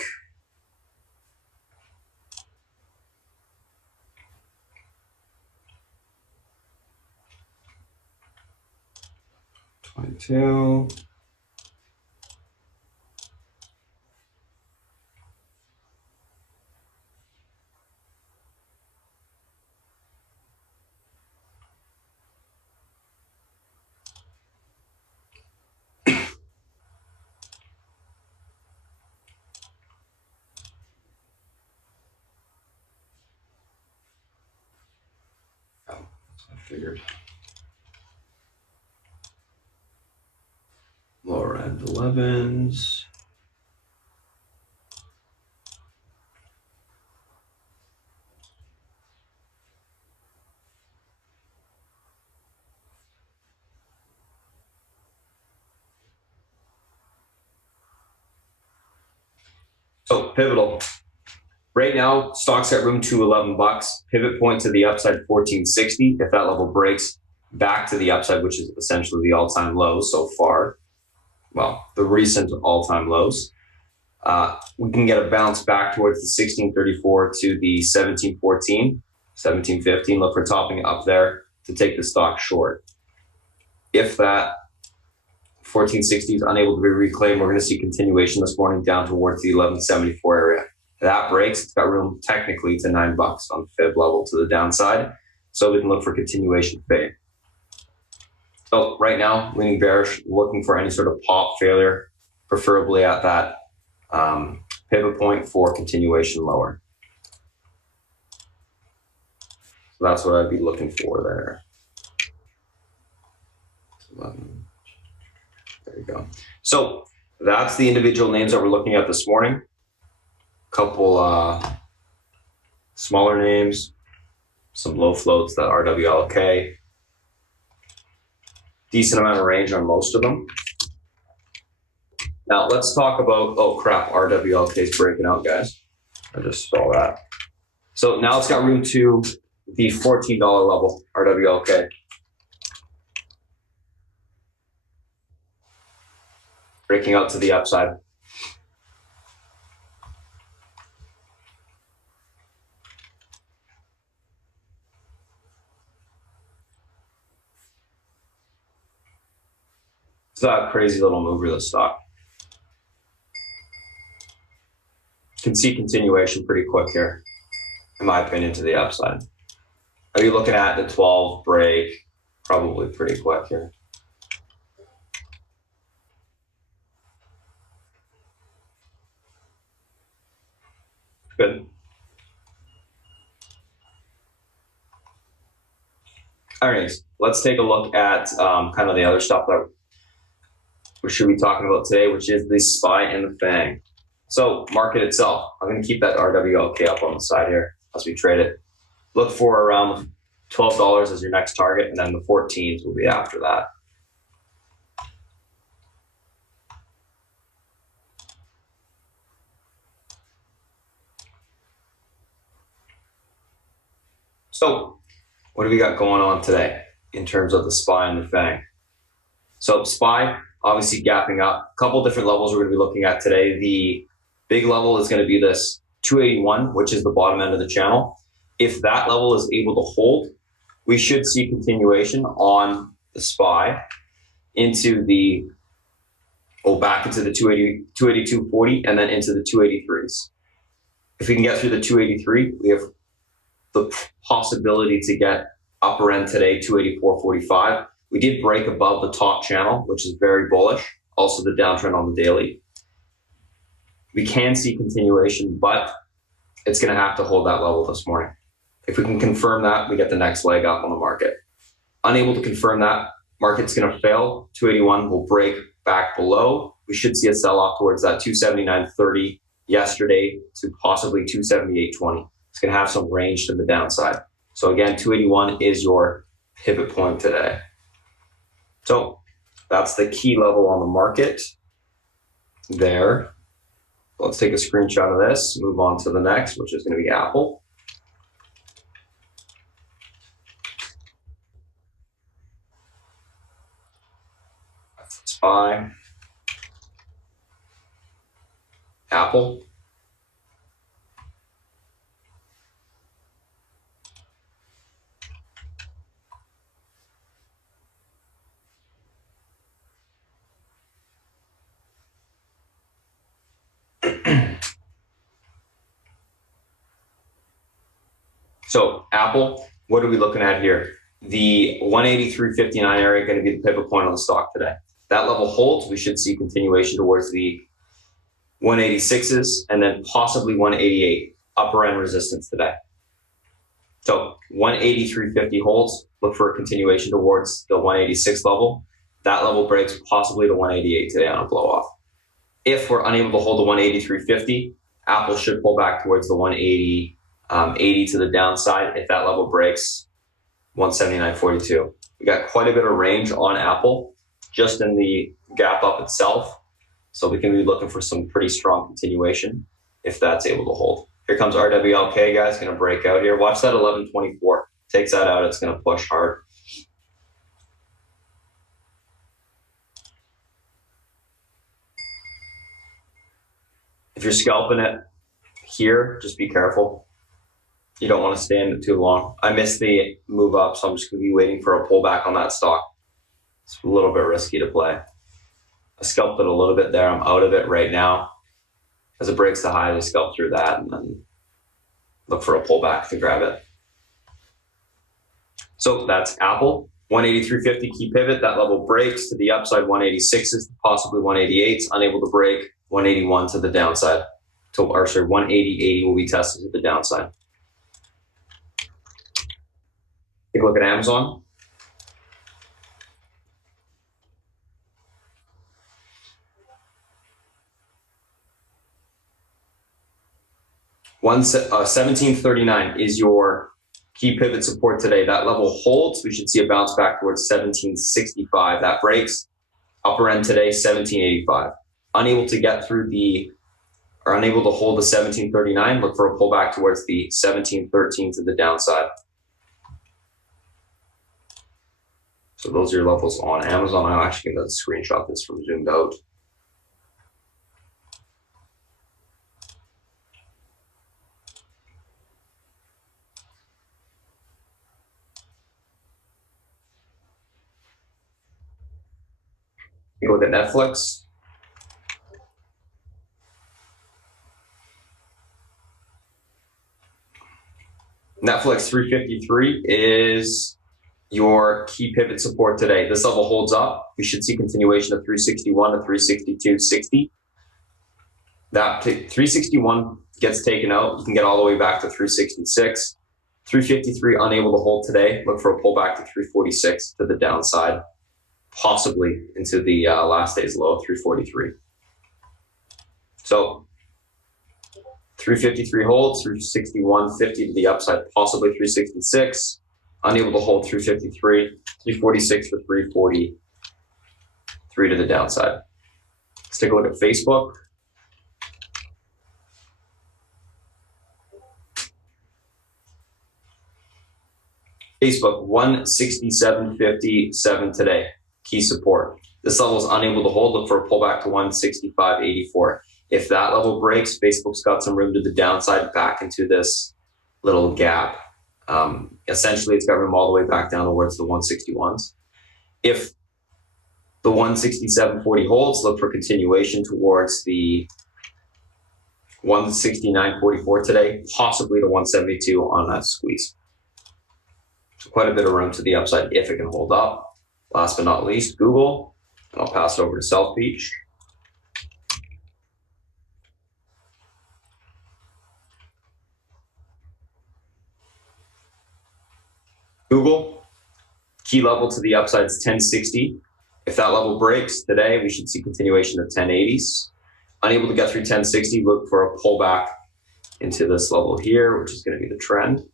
$22. I figured. Lower end 11s. So pivotal. Right now, stocks at room to $11. Pivot point to the upside 1460. If that level breaks, back to the upside, which is essentially the all-time low so far. Well, the recent all-time lows. We can get a bounce back towards the 1634 to the 1714, 1715. Look for topping up there to take the stock short. If that 1460 is unable to be reclaimed, we're going to see continuation this morning down towards the 1174 area. If that breaks, it's got room technically to $9 on the fib level to the downside. So we can look for continuation fade. So right now, leaning bearish, looking for any sort of pop failure, preferably at that pivot point for continuation lower. So that's what I'd be looking for there. 11. There you go. So that's the individual names that we're looking at this morning. Couple smaller names, some low floats that RWLK. Decent amount of range on most of them. Now let's talk about, oh crap, RWLK is breaking out, guys. I just saw that. So now it's got room to the $14 level, RWLK. Breaking out to the upside. It's a crazy little mover, the stock. Can see continuation pretty quick here, in my opinion, to the upside. Are you looking at the 12 break? Probably pretty quick here. Good. All right, let's take a look at kind of the other stuff that we should be talking about today, which is the SPY and the FANG. So market itself, I'm going to keep that RWLK up on the side here as we trade it. Look for around $12 as your next target, and then the 14s will be after that. So what do we got going on today in terms of the SPY and the FANG? So SPY, obviously gapping up. A couple different levels we're going to be looking at today. The big level is going to be this 281, which is the bottom end of the channel. If that level is able to hold, we should see continuation on the SPY into the, back into the 282.40 and then into the 283s. If we can get through the 283, we have the possibility to get upper end today, 284.45. We did break above the top channel, which is very bullish. Also the downtrend on the daily. We can see continuation, but it's going to have to hold that level this morning. If we can confirm that, we get the next leg up on the market. Unable to confirm that, market's going to fail. 281 will break back below. We should see a sell-off towards that 279.30 yesterday to possibly 278.20. It's going to have some range to the downside. So again, 281 is your pivot point today. So that's the key level on the market. there. Let's take a screenshot of this, move on to the next, which is going to be Apple. SPY, Apple. So Apple, what are we looking at here? The 183.59 area going to be the pivot point on the stock today. That level holds, we should see continuation towards the 186s and then possibly 188 upper end resistance today. So 183.50 holds, look for a continuation towards the 186 level. That level breaks possibly to 188 today on a blow off. If we're unable to hold the 183.50, Apple should pull back towards the 180, 80 to the downside. If that level breaks, 179.42. We got quite a bit of range on Apple just in the gap up itself. So we can be looking for some pretty strong continuation if that's able to hold. Here comes RWLK, guys, going to break out here. Watch that 1124. Takes that out, it's going to push hard. If you're scalping it here, just be careful. You don't want to stay in it too long. I missed the move up, so I'm just going to be waiting for a pullback on that stock. It's a little bit risky to play. I scalped it a little bit there. I'm out of it right now. As it breaks the high, I scalp through that and then look for a pullback to grab it. So that's Apple. 183.50 key pivot. That level breaks to the upside. 186s, possibly 188s. Unable to break. 181 to the downside. 180.80 will be tested to the downside. Take a look at Amazon. $17.39 is your key pivot support today. That level holds. We should see a bounce back towards $17.65. That breaks. Upper end today, $17.85. Unable to get through or unable to hold the $17.39, look for a pullback towards the $17.13 to the downside. So those are your levels on Amazon. I'm actually going to screenshot this from zoomed out. Take a look at Netflix. Netflix 353 is your key pivot support today. This level holds up. We should see continuation of 361 to 362.60. That 361 gets taken out. You can get all the way back to 366. 353 unable to hold today. Look for a pullback to 346 to the downside, possibly into the last day's low, 343. So 353 holds, 361.50 to the upside, possibly 366. Unable to hold 353, 346 for 343 to the downside. Let's take a look at Facebook. Facebook 167.57 today, key support. This level is unable to hold. Look for a pullback to 165.84. If that level breaks, Facebook's got some room to the downside back into this little gap. Essentially, it's got room all the way back down towards the 161s. If the 167.40 holds, look for continuation towards the 169.44 today, possibly the 172 on that squeeze. So quite a bit of room to the upside if it can hold up. Last but not least, Google. And I'll pass it over to South Beach. Google, key level to the upside is 1060. If that level breaks today, we should see continuation of 1080s. Unable to get through 1060, look for a pullback into this level here, which is going to be the trend.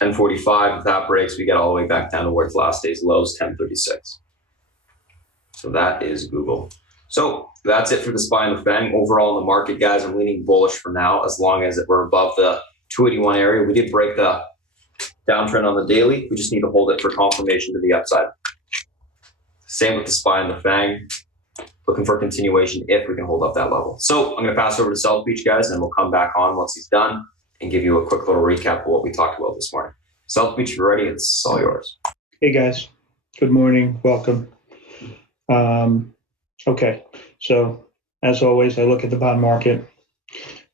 1045, if that breaks, we get all the way back down towards last day's lows, 1036. So that is Google. So that's it for the SPY and the FANG. Overall in the market, guys, I'm leaning bullish for now, as long as we're above the 281 area. We did break the downtrend on the daily. We just need to hold it for confirmation to the upside. Same with the SPY and the FANG. Looking for continuation if we can hold up that level. So I'm going to pass over to South Beach, guys, and we'll come back on once he's done and give you a quick little recap of what we talked about this morning. South Beach, if you're ready, it's all yours. Hey guys, good morning, welcome. Okay, so as always, I look at the bond market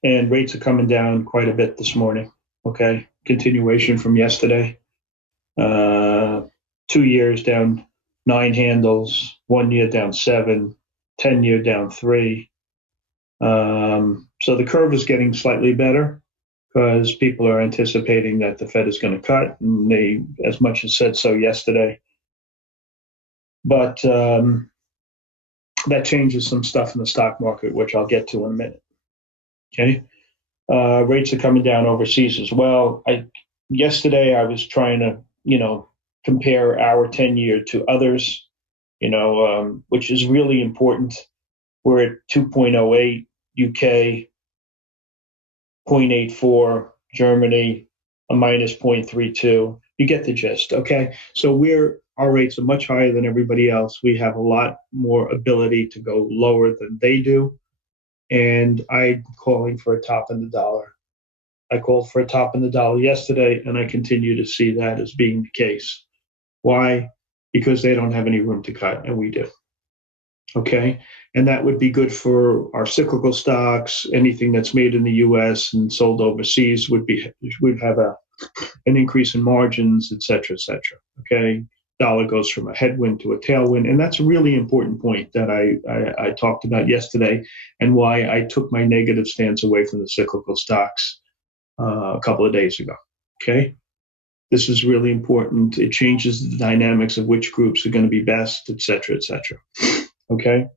and rates are coming down quite a bit this morning. Okay, continuation from yesterday. 2 years down 9 handles, 1 year down 7, 10-year down 3. So the curve is getting slightly better because people are anticipating that the Fed is going to cut, and they as much as said so yesterday. But that changes some stuff in the stock market, which I'll get to in a minute. Okay, rates are coming down overseas as well. Yesterday I was trying to, compare our 10-year to others, which is really important. We're at 2.08 UK, 0.84 Germany, a minus 0.32. You get the gist, okay? So our rates are much higher than everybody else. We have a lot more ability to go lower than they do. And I'm calling for a top in the dollar. I called for a top in the dollar yesterday, and I continue to see that as being the case. Why? Because they don't have any room to cut, and we do. Okay? And that would be good for our cyclical stocks. Anything that's made in the U.S. and sold overseas would have an increase in margins, et cetera, et cetera. Okay? Dollar goes from a headwind to a tailwind, and that's a really important point that I talked about yesterday, and why I took my negative stance away from the cyclical stocks a couple of days ago. Okay, this is really important. It changes the dynamics of which groups are going to be best, et cetera, et cetera. Okay,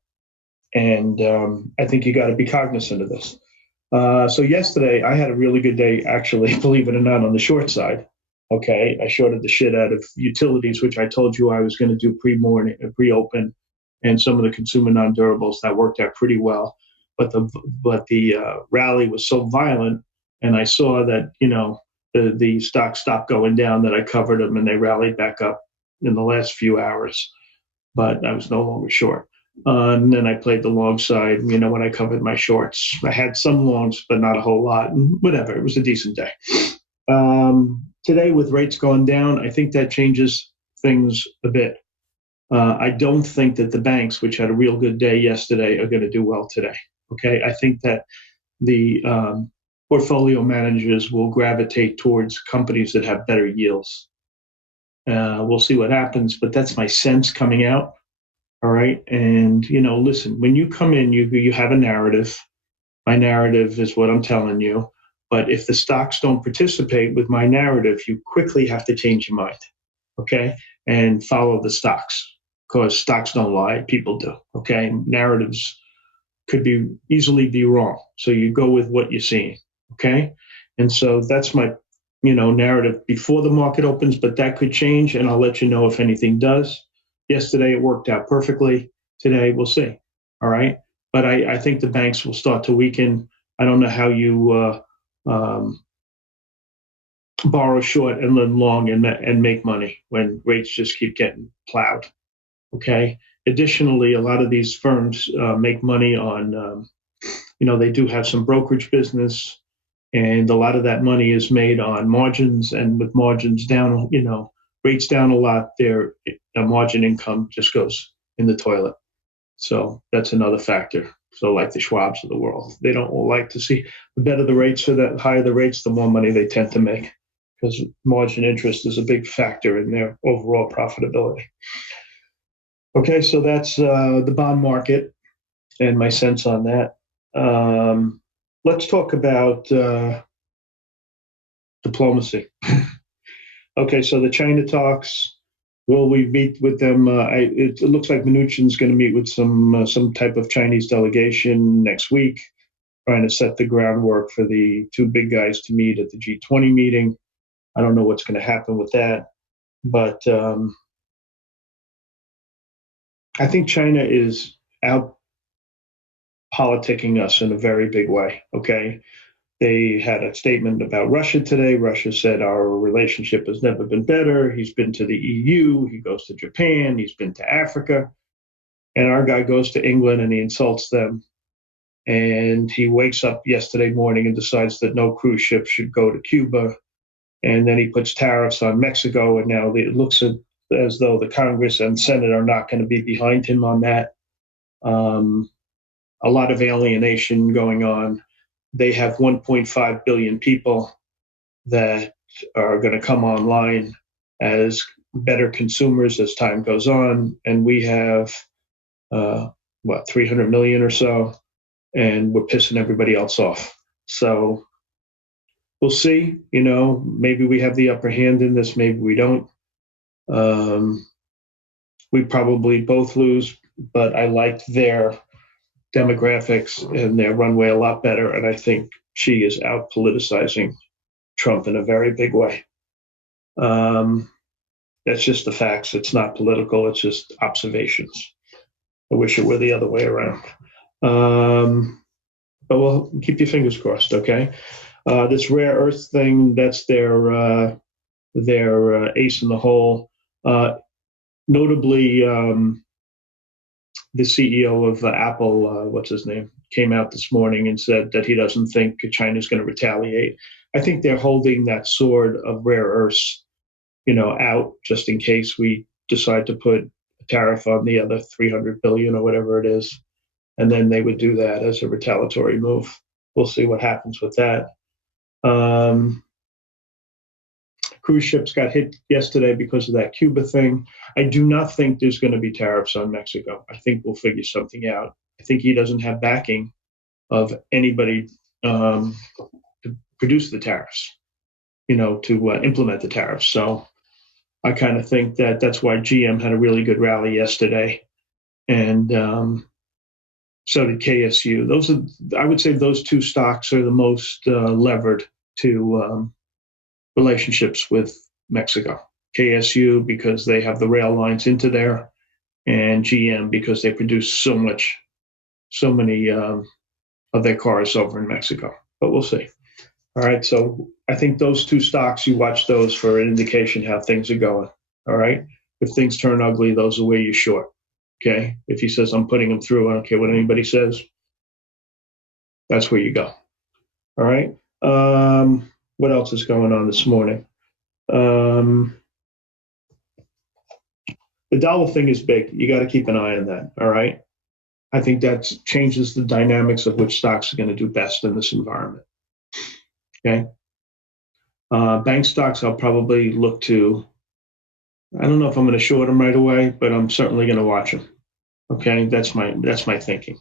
and I think you got to be cognizant of this. So yesterday I had a really good day, actually, believe it or not, on the short side. Okay, I shorted the shit out of utilities, which I told you I was going to do pre-open, and some of the consumer non-durables. That worked out pretty well. But the rally was so violent, and I saw that the stock stopped going down, that I covered them, and they rallied back up in the last few hours. But I was no longer short. And then I played the long side. When I covered my shorts, I had some longs, but not a whole lot. And whatever, it was a decent day. Today, with rates going down, I think that changes things a bit. I don't think that the banks, which had a real good day yesterday, are going to do well today. Okay, I think that the portfolio managers will gravitate towards companies that have better yields. We'll see what happens, but that's my sense coming out. All right, and listen, when you come in, you have a narrative. My narrative is what I'm telling you. But if the stocks don't participate with my narrative, you quickly have to change your mind, okay? And follow the stocks, because stocks don't lie, people do, okay? Narratives could easily be wrong. So you go with what you're seeing, okay? And so that's my, narrative before the market opens, but that could change, and I'll let you know if anything does. Yesterday, it worked out perfectly. Today, we'll see, all right? But I think the banks will start to weaken. I don't know how you borrow short and lend long and make money when rates just keep getting plowed. Okay. Additionally, a lot of these firms make money on, they do have some brokerage business, and a lot of that money is made on margins. And with margins down, rates down a lot, their margin income just goes in the toilet. So that's another factor. So like the Schwabs of the world, they don't like to see the better the rates, or the higher the rates, the more money they tend to make, because margin interest is a big factor in their overall profitability. Okay, so that's the bond market and my sense on that. Let's talk about diplomacy. Okay, so the China talks. Will we meet with them? It looks like Mnuchin's going to meet with some type of Chinese delegation next week, trying to set the groundwork for the two big guys to meet at the G20 meeting. I don't know what's going to happen with that, but I think China is out politicking us in a very big way. Okay. They had a statement about Russia today. Russia said our relationship has never been better. He's been to the EU. He goes to Japan. He's been to Africa. And our guy goes to England and he insults them. And he wakes up yesterday morning and decides that no cruise ship should go to Cuba. And then he puts tariffs on Mexico. And now it looks as though the Congress and Senate are not going to be behind him on that. A lot of alienation going on. They have 1.5 billion people that are going to come online as better consumers as time goes on. And we have, 300 million or so, and we're pissing everybody else off. So we'll see. Maybe we have the upper hand in this, maybe we don't. We probably both lose, but I like their demographics and their runway a lot better. And I think Xi is out politicizing Trump in a very big way. That's just the facts. It's not political. It's just observations. I wish it were the other way around. But we'll keep your fingers crossed, okay? This rare earth thing, that's their ace in the hole. Notably, the CEO of Apple, what's his name, came out this morning and said that he doesn't think China's going to retaliate. I think they're holding that sword of rare earths, out just in case we decide to put a tariff on the other 300 billion or whatever it is. And then they would do that as a retaliatory move. We'll see what happens with that. Cruise ships got hit yesterday because of that Cuba thing. I do not think there's going to be tariffs on Mexico. I think we'll figure something out. I think he doesn't have backing of anybody to produce the tariffs, to implement the tariffs. So I kind of think that that's why GM had a really good rally yesterday. And so did KSU. I would say those two stocks are the most levered to relationships with Mexico. KSU because they have the rail lines into there, and GM because they produce so many of their cars over in Mexico. But we'll see. All right, so I think those two stocks, you watch those for an indication how things are going. All right, if things turn ugly, those are where you're short. Okay, if he says I'm putting them through, I don't care what anybody says. That's where you go. All right. What else is going on this morning? The dollar thing is big. You got to keep an eye on that. All right. I think that changes the dynamics of which stocks are going to do best in this environment. Okay. Bank stocks, I'll probably look to. I don't know if I'm going to short them right away, but I'm certainly going to watch them. Okay, that's my thinking.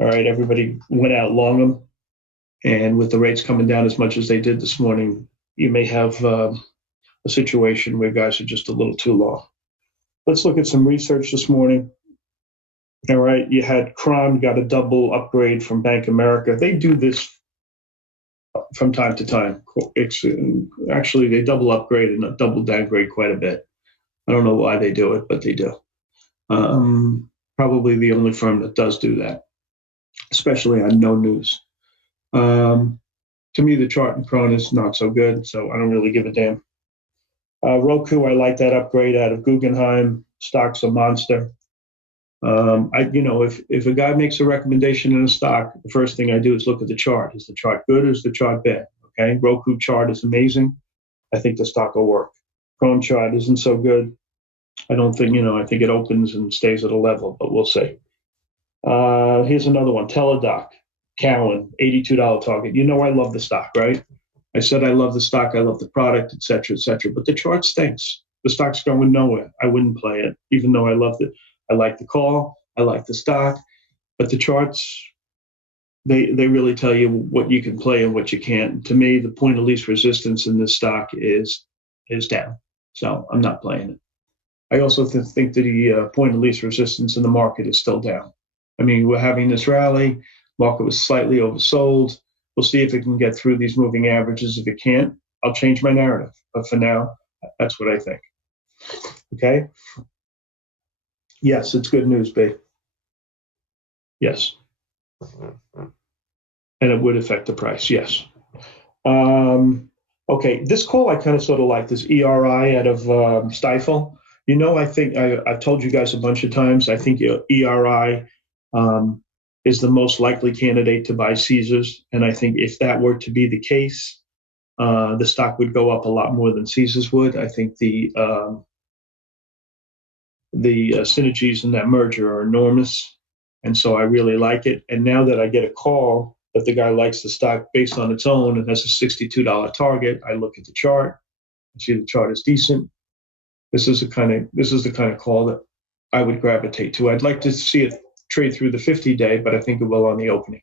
All right, everybody went out long them, and with the rates coming down as much as they did this morning, you may have a situation where guys are just a little too long. Let's look at some research this morning. All right, you had Kron got a double upgrade from Bank of America. They do this from time to time. Actually, they double upgrade and double downgrade quite a bit. I don't know why they do it, but they do. Probably the only firm that does do that, especially on no news. To me, the chart in Kron is not so good, so I don't really give a damn. Roku, I like that upgrade out of Guggenheim. Stock's a monster. If a guy makes a recommendation in a stock, the first thing I do is look at the chart. Is the chart good or is the chart bad? Okay, Roku chart is amazing. I think the stock will work. Kron chart isn't so good. I don't think, I think it opens and stays at a level, but we'll see. Here's another one, Teladoc, Cowen, $82 target. I love the stock, right? I said I love the stock, I love the product, et cetera, but the chart stinks. The stock's going nowhere. I wouldn't play it, even though I loved it. I like the call, I like the stock, but the charts, they really tell you what you can play and what you can't. To me, the point of least resistance in this stock is down, so I'm not playing it. I also think that the point of least resistance in the market is still down. I mean, we're having this rally, market was slightly oversold. We'll see if it can get through these moving averages. If it can't, I'll change my narrative. But for now, that's what I think. Okay? Yes, it's good news, babe. Yes. And it would affect the price, yes. Okay, this call I kind of sort of like, this ERI out of Stifel. I think I've told you guys a bunch of times, I think ERI is the most likely candidate to buy Caesars. And I think if that were to be the case, the stock would go up a lot more than Caesars would. I think the synergies in that merger are enormous. And so I really like it. And now that I get a call that the guy likes the stock based on its own and has a $62 target, I look at the chart, I see the chart is decent. This is the kind of call that I would gravitate to. I'd like to see it trade through the 50-day, but I think it will on the opening.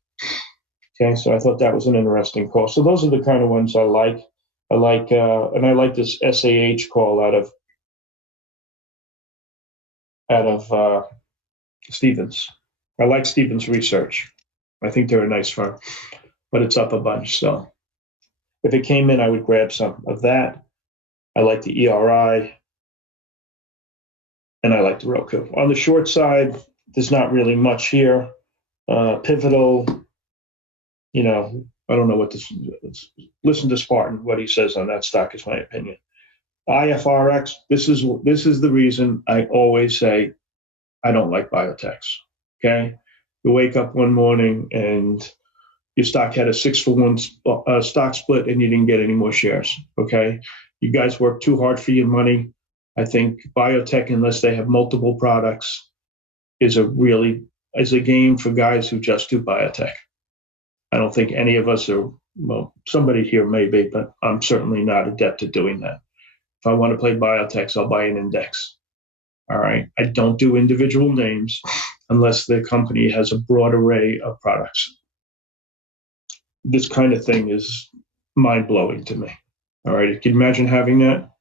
Okay, so I thought that was an interesting call. So those are the kind of ones I like. And I like this SAH call out of Stevens. I like Stevens Research. I think they're a nice firm, but it's up a bunch. So if it came in, I would grab some of that. I like the ERI, and I like the Roku. On the short side, there's not really much here. Pivotal, I don't know what this. Listen to Spartan, what he says on that stock is my opinion. IFRX, this is the reason I always say I don't like biotechs. Okay, you wake up one morning and your stock had a 6-for-1 stock split and you didn't get any more shares. Okay, you guys work too hard for your money. I think biotech, unless they have multiple products, is a game for guys who just do biotech. I don't think any of us are, well, somebody here may be, but I'm certainly not adept at doing that. If I want to play biotechs, I'll buy an index. All right. I don't do individual names unless the company has a broad array of products. This kind of thing is mind-blowing to me. All right. Can you imagine having that?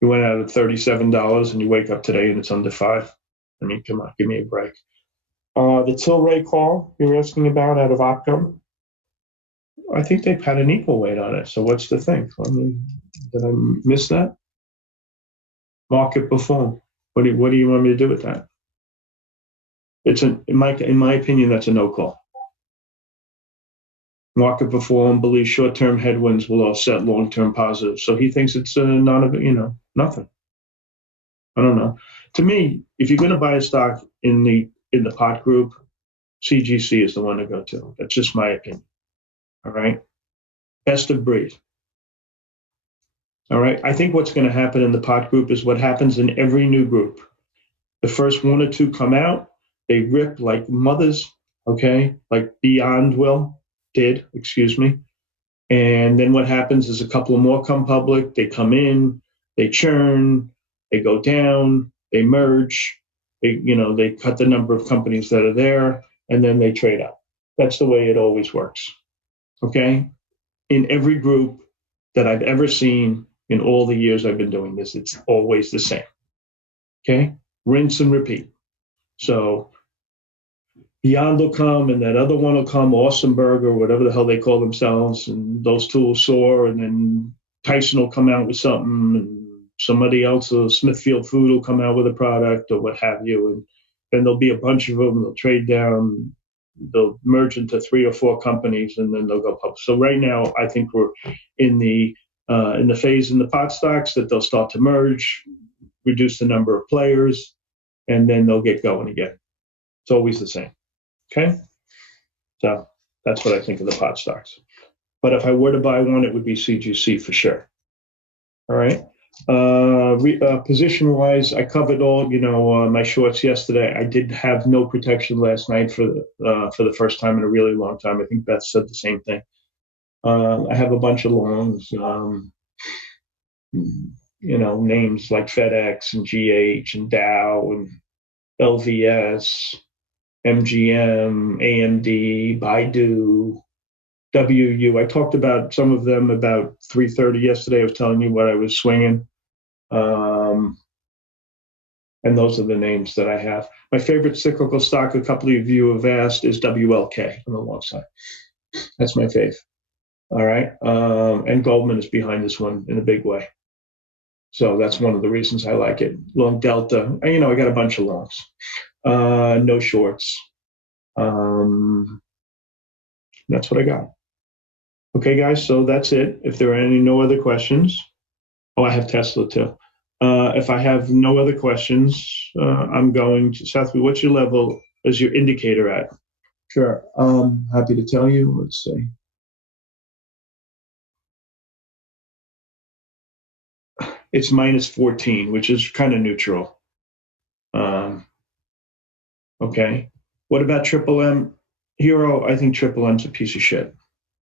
You went out at $37 and you wake up today and it's under $5. I mean, come on, give me a break. The Tilray call you're asking about out of Opcom, I think they've had an equal weight on it. So what's the thing? I mean, did I miss that? Market perform. What do you want me to do with that? In my opinion, that's a no call. Market perform, believes short-term headwinds will offset long-term positives. So he thinks it's nothing. I don't know. To me, if you're going to buy a stock in the pot group, CGC is the one to go to. That's just my opinion. All right. Best of breed. All right. I think what's going to happen in the pot group is what happens in every new group. The first one or two come out, they rip like mothers, okay, like Beyond did. And then what happens is a couple of more come public, they come in, they churn, they go down, they merge, they cut the number of companies that are there, and then they trade up. That's the way it always works. Okay? In every group that I've ever seen in all the years I've been doing this, it's always the same. Okay? Rinse and repeat. So Beyond will come, and that other one will come, Awesomeburg or whatever the hell they call themselves, and those two will soar, and then Tyson will come out with something, and somebody else, Smithfield Food, will come out with a product or what have you, and then there'll be a bunch of them. They'll trade down, they'll merge into 3 or 4 companies, and then they'll go public. So right now, I think we're in the phase in the pot stocks that they'll start to merge, reduce the number of players, and then they'll get going again. It's always the same. Okay? So that's what I think of the pot stocks. But if I were to buy one, it would be CGC for sure. All right? Position-wise, I covered all, my shorts yesterday. I did have no protection last night for the first time in a really long time. I think Beth said the same thing. I have a bunch of longs, names like FedEx and GH and Dow and LVS, MGM, AMD, Baidu, WU. I talked about some of them about 3:30 yesterday. I was telling you what I was swinging. And those are the names that I have. My favorite cyclical stock, a couple of you have asked, is WLK on the long side. That's my fave. All right. And Goldman is behind this one in a big way. So that's one of the reasons I like it. Long delta, I got a bunch of longs, no shorts. That's what I got. Okay, guys, so that's it. If there are no other questions, I have Tesla too. If I have no other questions, I'm going to, Seth, what's your level as your indicator at? Sure. Happy to tell you. Let's see. It's minus 14, which is kind of neutral. Okay. What about Triple M? Hero, I think Triple M's a piece of shit.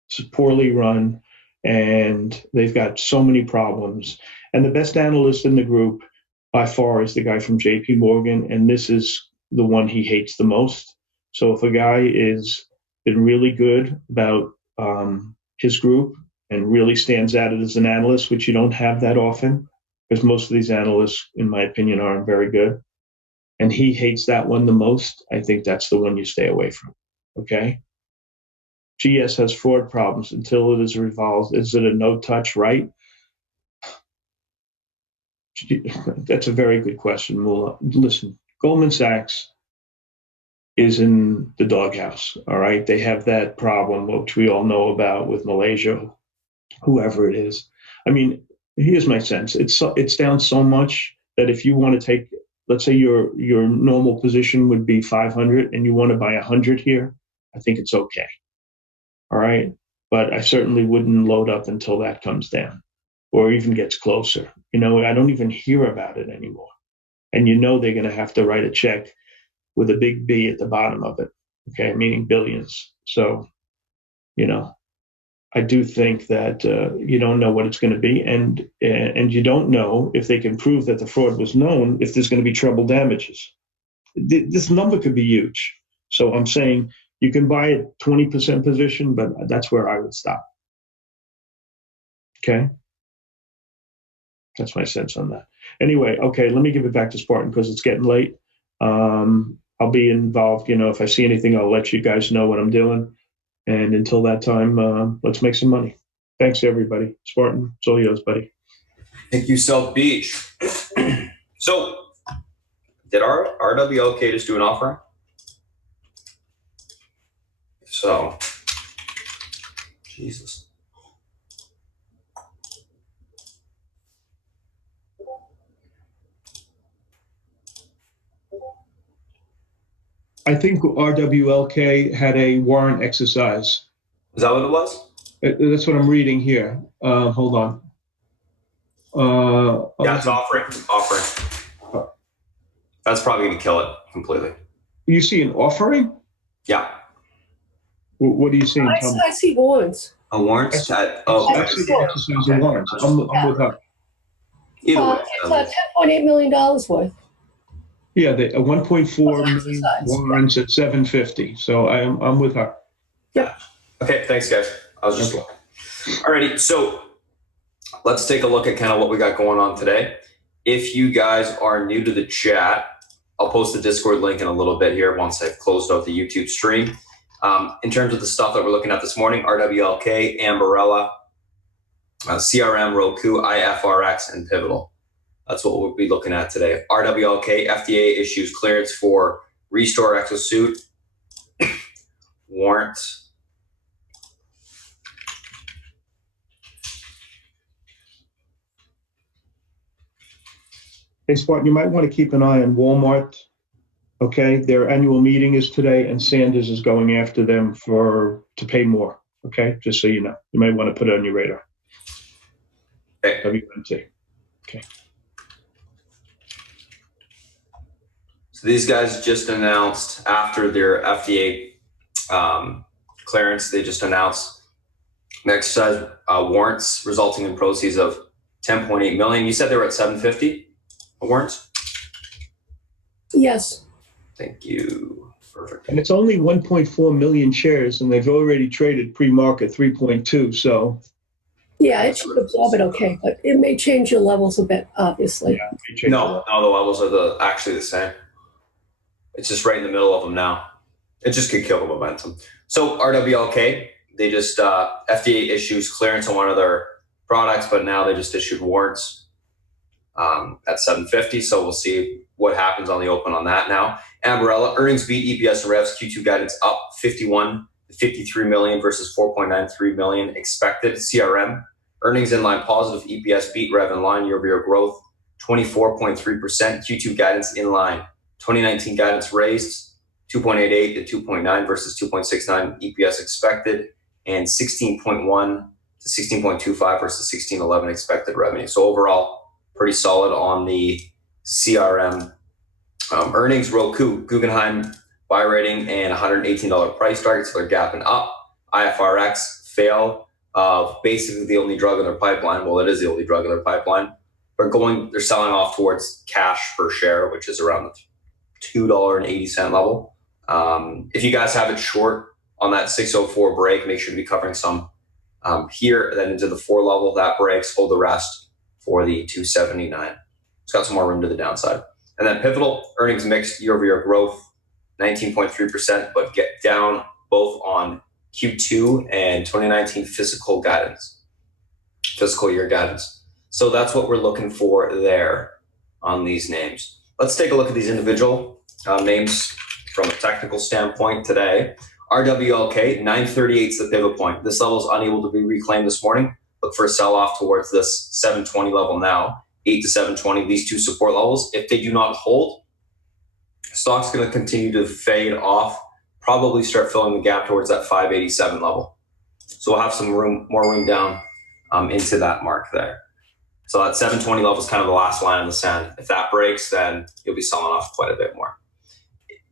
It's poorly run, and they've got so many problems. And the best analyst in the group by far is the guy from JP Morgan, and this is the one he hates the most. So if a guy is been really good about his group and really stands out as an analyst, which you don't have that often, because most of these analysts, in my opinion, aren't very good, and he hates that one the most, I think that's the one you stay away from. Okay? GS has fraud problems until it is resolved. Is it a no-touch right? That's a very good question, Mula. Listen, Goldman Sachs is in the doghouse, all right? They have that problem, which we all know about with Malaysia, whoever it is. I mean, here's my sense. It's down so much that if you want to take, let's say your normal position would be 500 and you want to buy 100 here, I think it's okay. All right? But I certainly wouldn't load up until that comes down or even gets closer. I don't even hear about it anymore. And they're going to have to write a check with a big B at the bottom of it, okay, meaning billions. So, I do think that you don't know what it's going to be, and you don't know if they can prove that the fraud was known, if there's going to be treble damages. This number could be huge. So I'm saying you can buy a 20% position, but that's where I would stop. Okay? That's my sense on that. Anyway, okay, let me give it back to Spartan because it's getting late. I'll be involved. If I see anything, I'll let you guys know what I'm doing. And until that time, let's make some money. Thanks, everybody. Spartan, it's all yours, buddy. Thank you, South Beach. So, did our RWLK just do an offering? So, Jesus. I think RWLK had a warrant exercise. Is that what it was? That's what I'm reading here. Hold on. Yeah, it's offering. That's probably going to kill it completely. You see an offering? Yeah. What are you seeing? I see warrants. A warrant? I see the exercise of warrants. I'm with her. Either way. It's $10.8 million worth. Yeah, the 1.4 million warrants at 750. So I'm with her. Yep. Okay, thanks, guys. I was just looking. Alrighty, so let's take a look at kind of what we got going on today. If you guys are new to the chat, I'll post the Discord link in a little bit here once I've closed out the YouTube stream. In terms of the stuff that we're looking at this morning, RWLK, Ambarella, CRM, Roku, IFRX, and Pivotal. That's what we'll be looking at today. RWLK, FDA issues clearance for Restore Exosuit warrants. Hey, Spartan, you might want to keep an eye on Walmart. Okay, their annual meeting is today, and Sanders is going after them to pay more. Okay, just so you know, you might want to put it on your radar. Okay. WMT. Okay. So these guys just announced after their FDA clearance, they just announced an exercise warrants resulting in proceeds of 10.8 million. You said they were at 750 warrants? Yes. Thank you. Perfect. And it's only 1.4 million shares, and they've already traded pre-market 3.2. So yeah, it should absorb it okay, but it may change your levels a bit, obviously. Yeah, no, the levels are actually the same. It's just right in the middle of them now. It just could kill the momentum. So RWLK, they just FDA issues clearance on one of their products, but now they just issued warrants. at 750. So we'll see what happens on the open on that now. Ambarella, earnings beat EPS and revs. Q2 guidance up 51 to 53 million versus 4.93 million expected. CRM, earnings in line positive. EPS beat, rev in line, year-over-year growth 24.3%. Q2 guidance in line. 2019 guidance raised 2.88 to 2.9 versus 2.69 EPS expected, and 16.1 to 16.25 versus 16.11 expected revenue. So overall, pretty solid on the CRM. Earnings, Roku, Guggenheim buy rating and $118 price target, so they're gapping up. IFRX fail of basically the only drug in their pipeline. Well, it is the only drug in their pipeline. They're selling off towards cash per share, which is around the $2.80 level. If you guys have it short on that 604 break, make sure to be covering some here, then into the 4 level. That breaks, hold the rest for the 279. It's got some more room to the downside. And then Pivotal, earnings mixed, year-over-year growth 19.3%, but get down both on Q2 and 2019 fiscal year guidance. So that's what we're looking for there on these names. Let's take a look at these individual names from a technical standpoint today. RWLK, 938 is the pivot point. This level is unable to be reclaimed this morning. Look for a sell-off towards this 720 level now, 8 to 720, these two support levels. If they do not hold, stock's going to continue to fade off, probably start filling the gap towards that 587 level. So we'll have some more room down into that mark there. So that 720 level is kind of the last line in the sand. If that breaks, then you'll be selling off quite a bit more.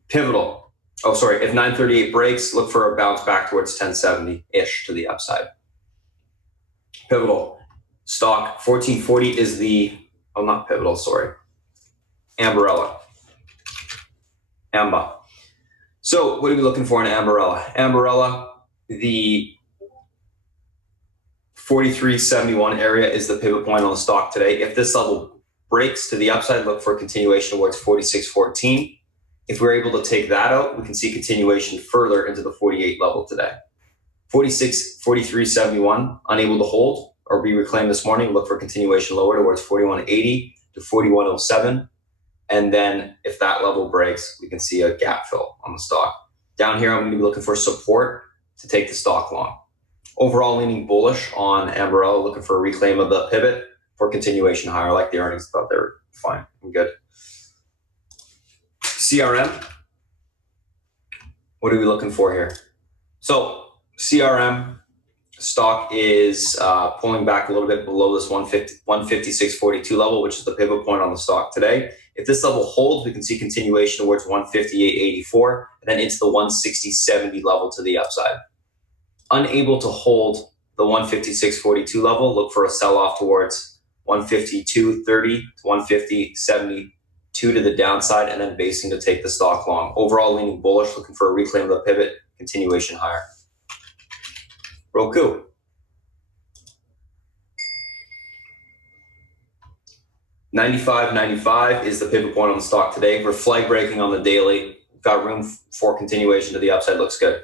Pivotal. If 938 breaks, look for a bounce back towards 1070-ish to the upside. Pivotal. Stock 1440 is not Pivotal, Ambarella. AMBA. So what are we looking for in Ambarella? Ambarella, the 43.71 area is the pivot point on the stock today. If this level breaks to the upside, look for a continuation towards 46.14. If we're able to take that out, we can see continuation further into the 48 level today. 43.71, unable to hold or be reclaimed this morning, look for continuation lower towards 41.80 to 41.07. And then if that level breaks, we can see a gap fill on the stock. Down here, I'm going to be looking for support to take the stock long. Overall, leaning bullish on Ambarella, looking for a reclaim of the pivot for continuation higher. I like the earnings, thought they were fine and good. CRM, what are we looking for here? So CRM stock is pulling back a little bit below this 156.42 level, which is the pivot point on the stock today. If this level holds, we can see continuation towards 158.84 and then into the 160.70 level to the upside. Unable to hold the 156.42 level, look for a sell-off towards 152.30 to 150.72 to the downside, and then basing to take the stock long. Overall, leaning bullish, looking for a reclaim of the pivot, continuation higher. Roku. $95.95 is the pivot point on the stock today. We're flag breaking on the daily. We've got room for continuation to the upside, looks good.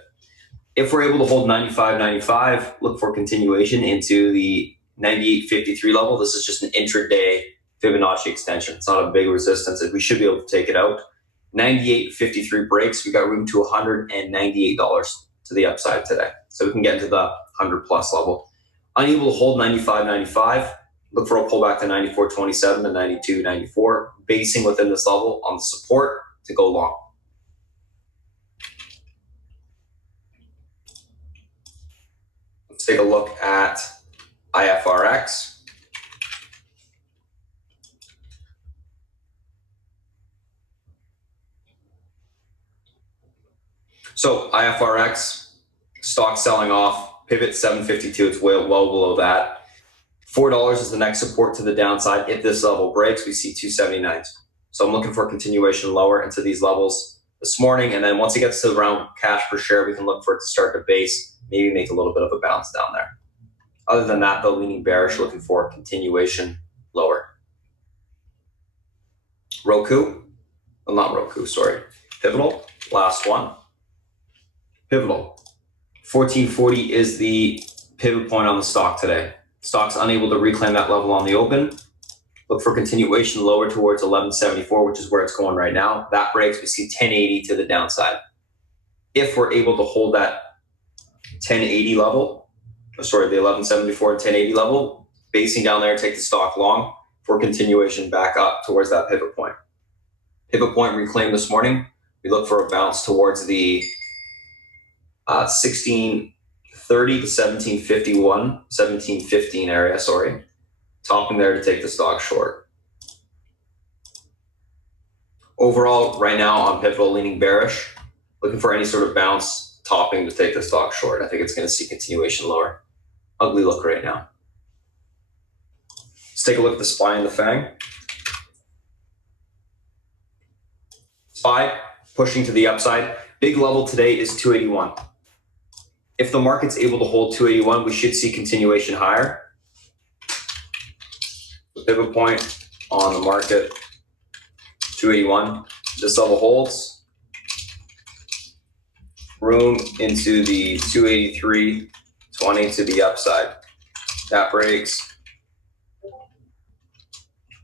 If we're able to hold 95.95, look for continuation into the 98.53 level. This is just an intraday Fibonacci extension. It's not a big resistance. We should be able to take it out. 98.53 breaks. We got room to $198 to the upside today. So we can get into the 100 plus level. Unable to hold 95.95. Look for a pullback to 94.27 to 92.94. Basing within this level on the support to go long. Let's take a look at IFRX. So IFRX, stock selling off, pivot 752, it's well below that. $4 is the next support to the downside. If this level breaks, we see 279. So I'm looking for a continuation lower into these levels this morning. And then once it gets to around cash per share, we can look for it to start to base, maybe make a little bit of a bounce down there. Other than that, though, leaning bearish, looking for a continuation lower. Pivotal, last one. Pivotal. 1440 is the pivot point on the stock today. Stock's unable to reclaim that level on the open. look for continuation lower towards 1174, which is where it's going right now. That breaks, we see 1080 to the downside. If we're able to hold that 1080 level, the 1174 and 1080 level, basing down there, take the stock long for continuation back up towards that pivot point. Pivot point reclaimed this morning. We look for a bounce towards the 1630 to 1715 area, topping there to take the stock short. Overall, right now on pivotal leaning bearish, looking for any sort of bounce topping to take the stock short. I think it's going to see continuation lower. Ugly look right now. Let's take a look at the SPY and the FANG. SPY pushing to the upside. Big level today is 281. If the market's able to hold 281, we should see continuation higher. The pivot point on the market, 281. This level holds. Room into the 283.20 to the upside. That breaks.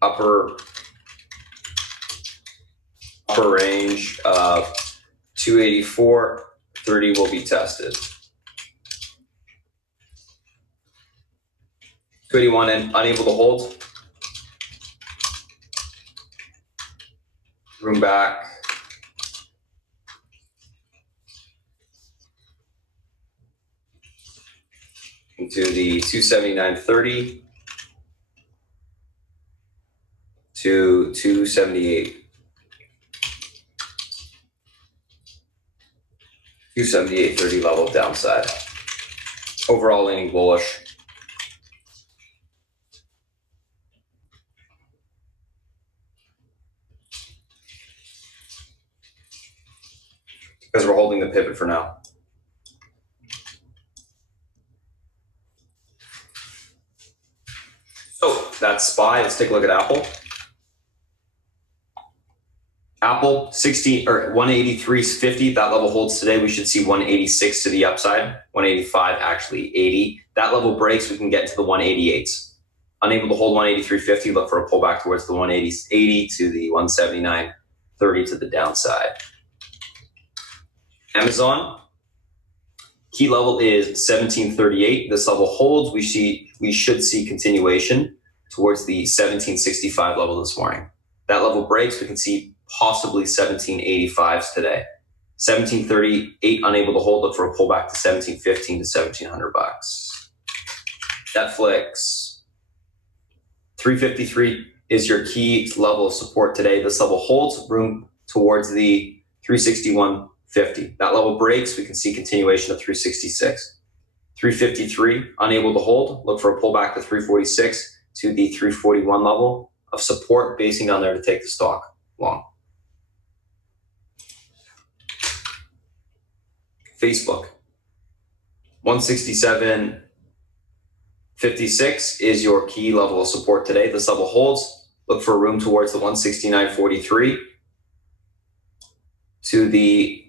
Upper range of 284.30 will be tested. 281 and unable to hold. Room back. Into the 279.30 to 278. 278.30 level downside. Overall leaning bullish. Because we're holding the pivot for now. So that's SPY. Let's take a look at Apple. Apple 183.50. That level holds today. We should see 186 to the upside. 185 actually 80. That level breaks. We can get into the 188s. Unable to hold 183.50. Look for a pullback towards the 180 to the 179.30 to the downside. Amazon. Key level is 1738. This level holds. We should see continuation towards the 1765 level this morning. That level breaks. We can see possibly 1785s today. 1738 unable to hold. Look for a pullback to 1715 to 1700 bucks. Netflix 353 is your key level of support today. This level holds. Room towards the 361.50. That level breaks. We can see continuation of 366. 353 unable to hold. Look for a pullback to 346 to the 341 level of support, basing down there to take the stock long. Facebook 167.56 is your key level of support today. This level holds. Look for room towards the 169.43 to the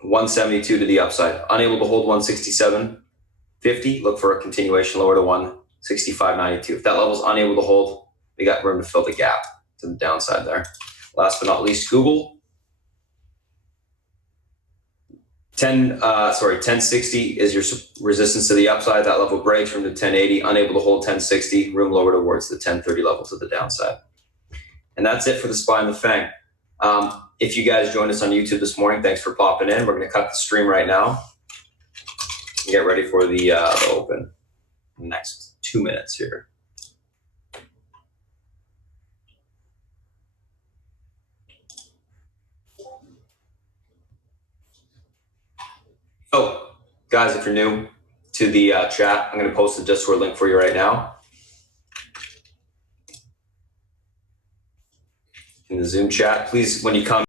172 to the upside. Unable to hold 167.50. Look for a continuation lower to 165.92. If that level is unable to hold, we got room to fill the gap to the downside there. Last but not least, Google. 1060 is your resistance to the upside. That level breaks from the 1080. Unable to hold 1060. Room lower towards the 1030 level to the downside. And that's it for the SPY and the FANG. If you guys joined us on YouTube this morning, thanks for popping in. We're going to cut the stream right now and get ready for the open in the next 2 minutes here. So, guys, if you're new to the chat, I'm going to post the Discord link for you right now. In the Zoom chat, please, when you come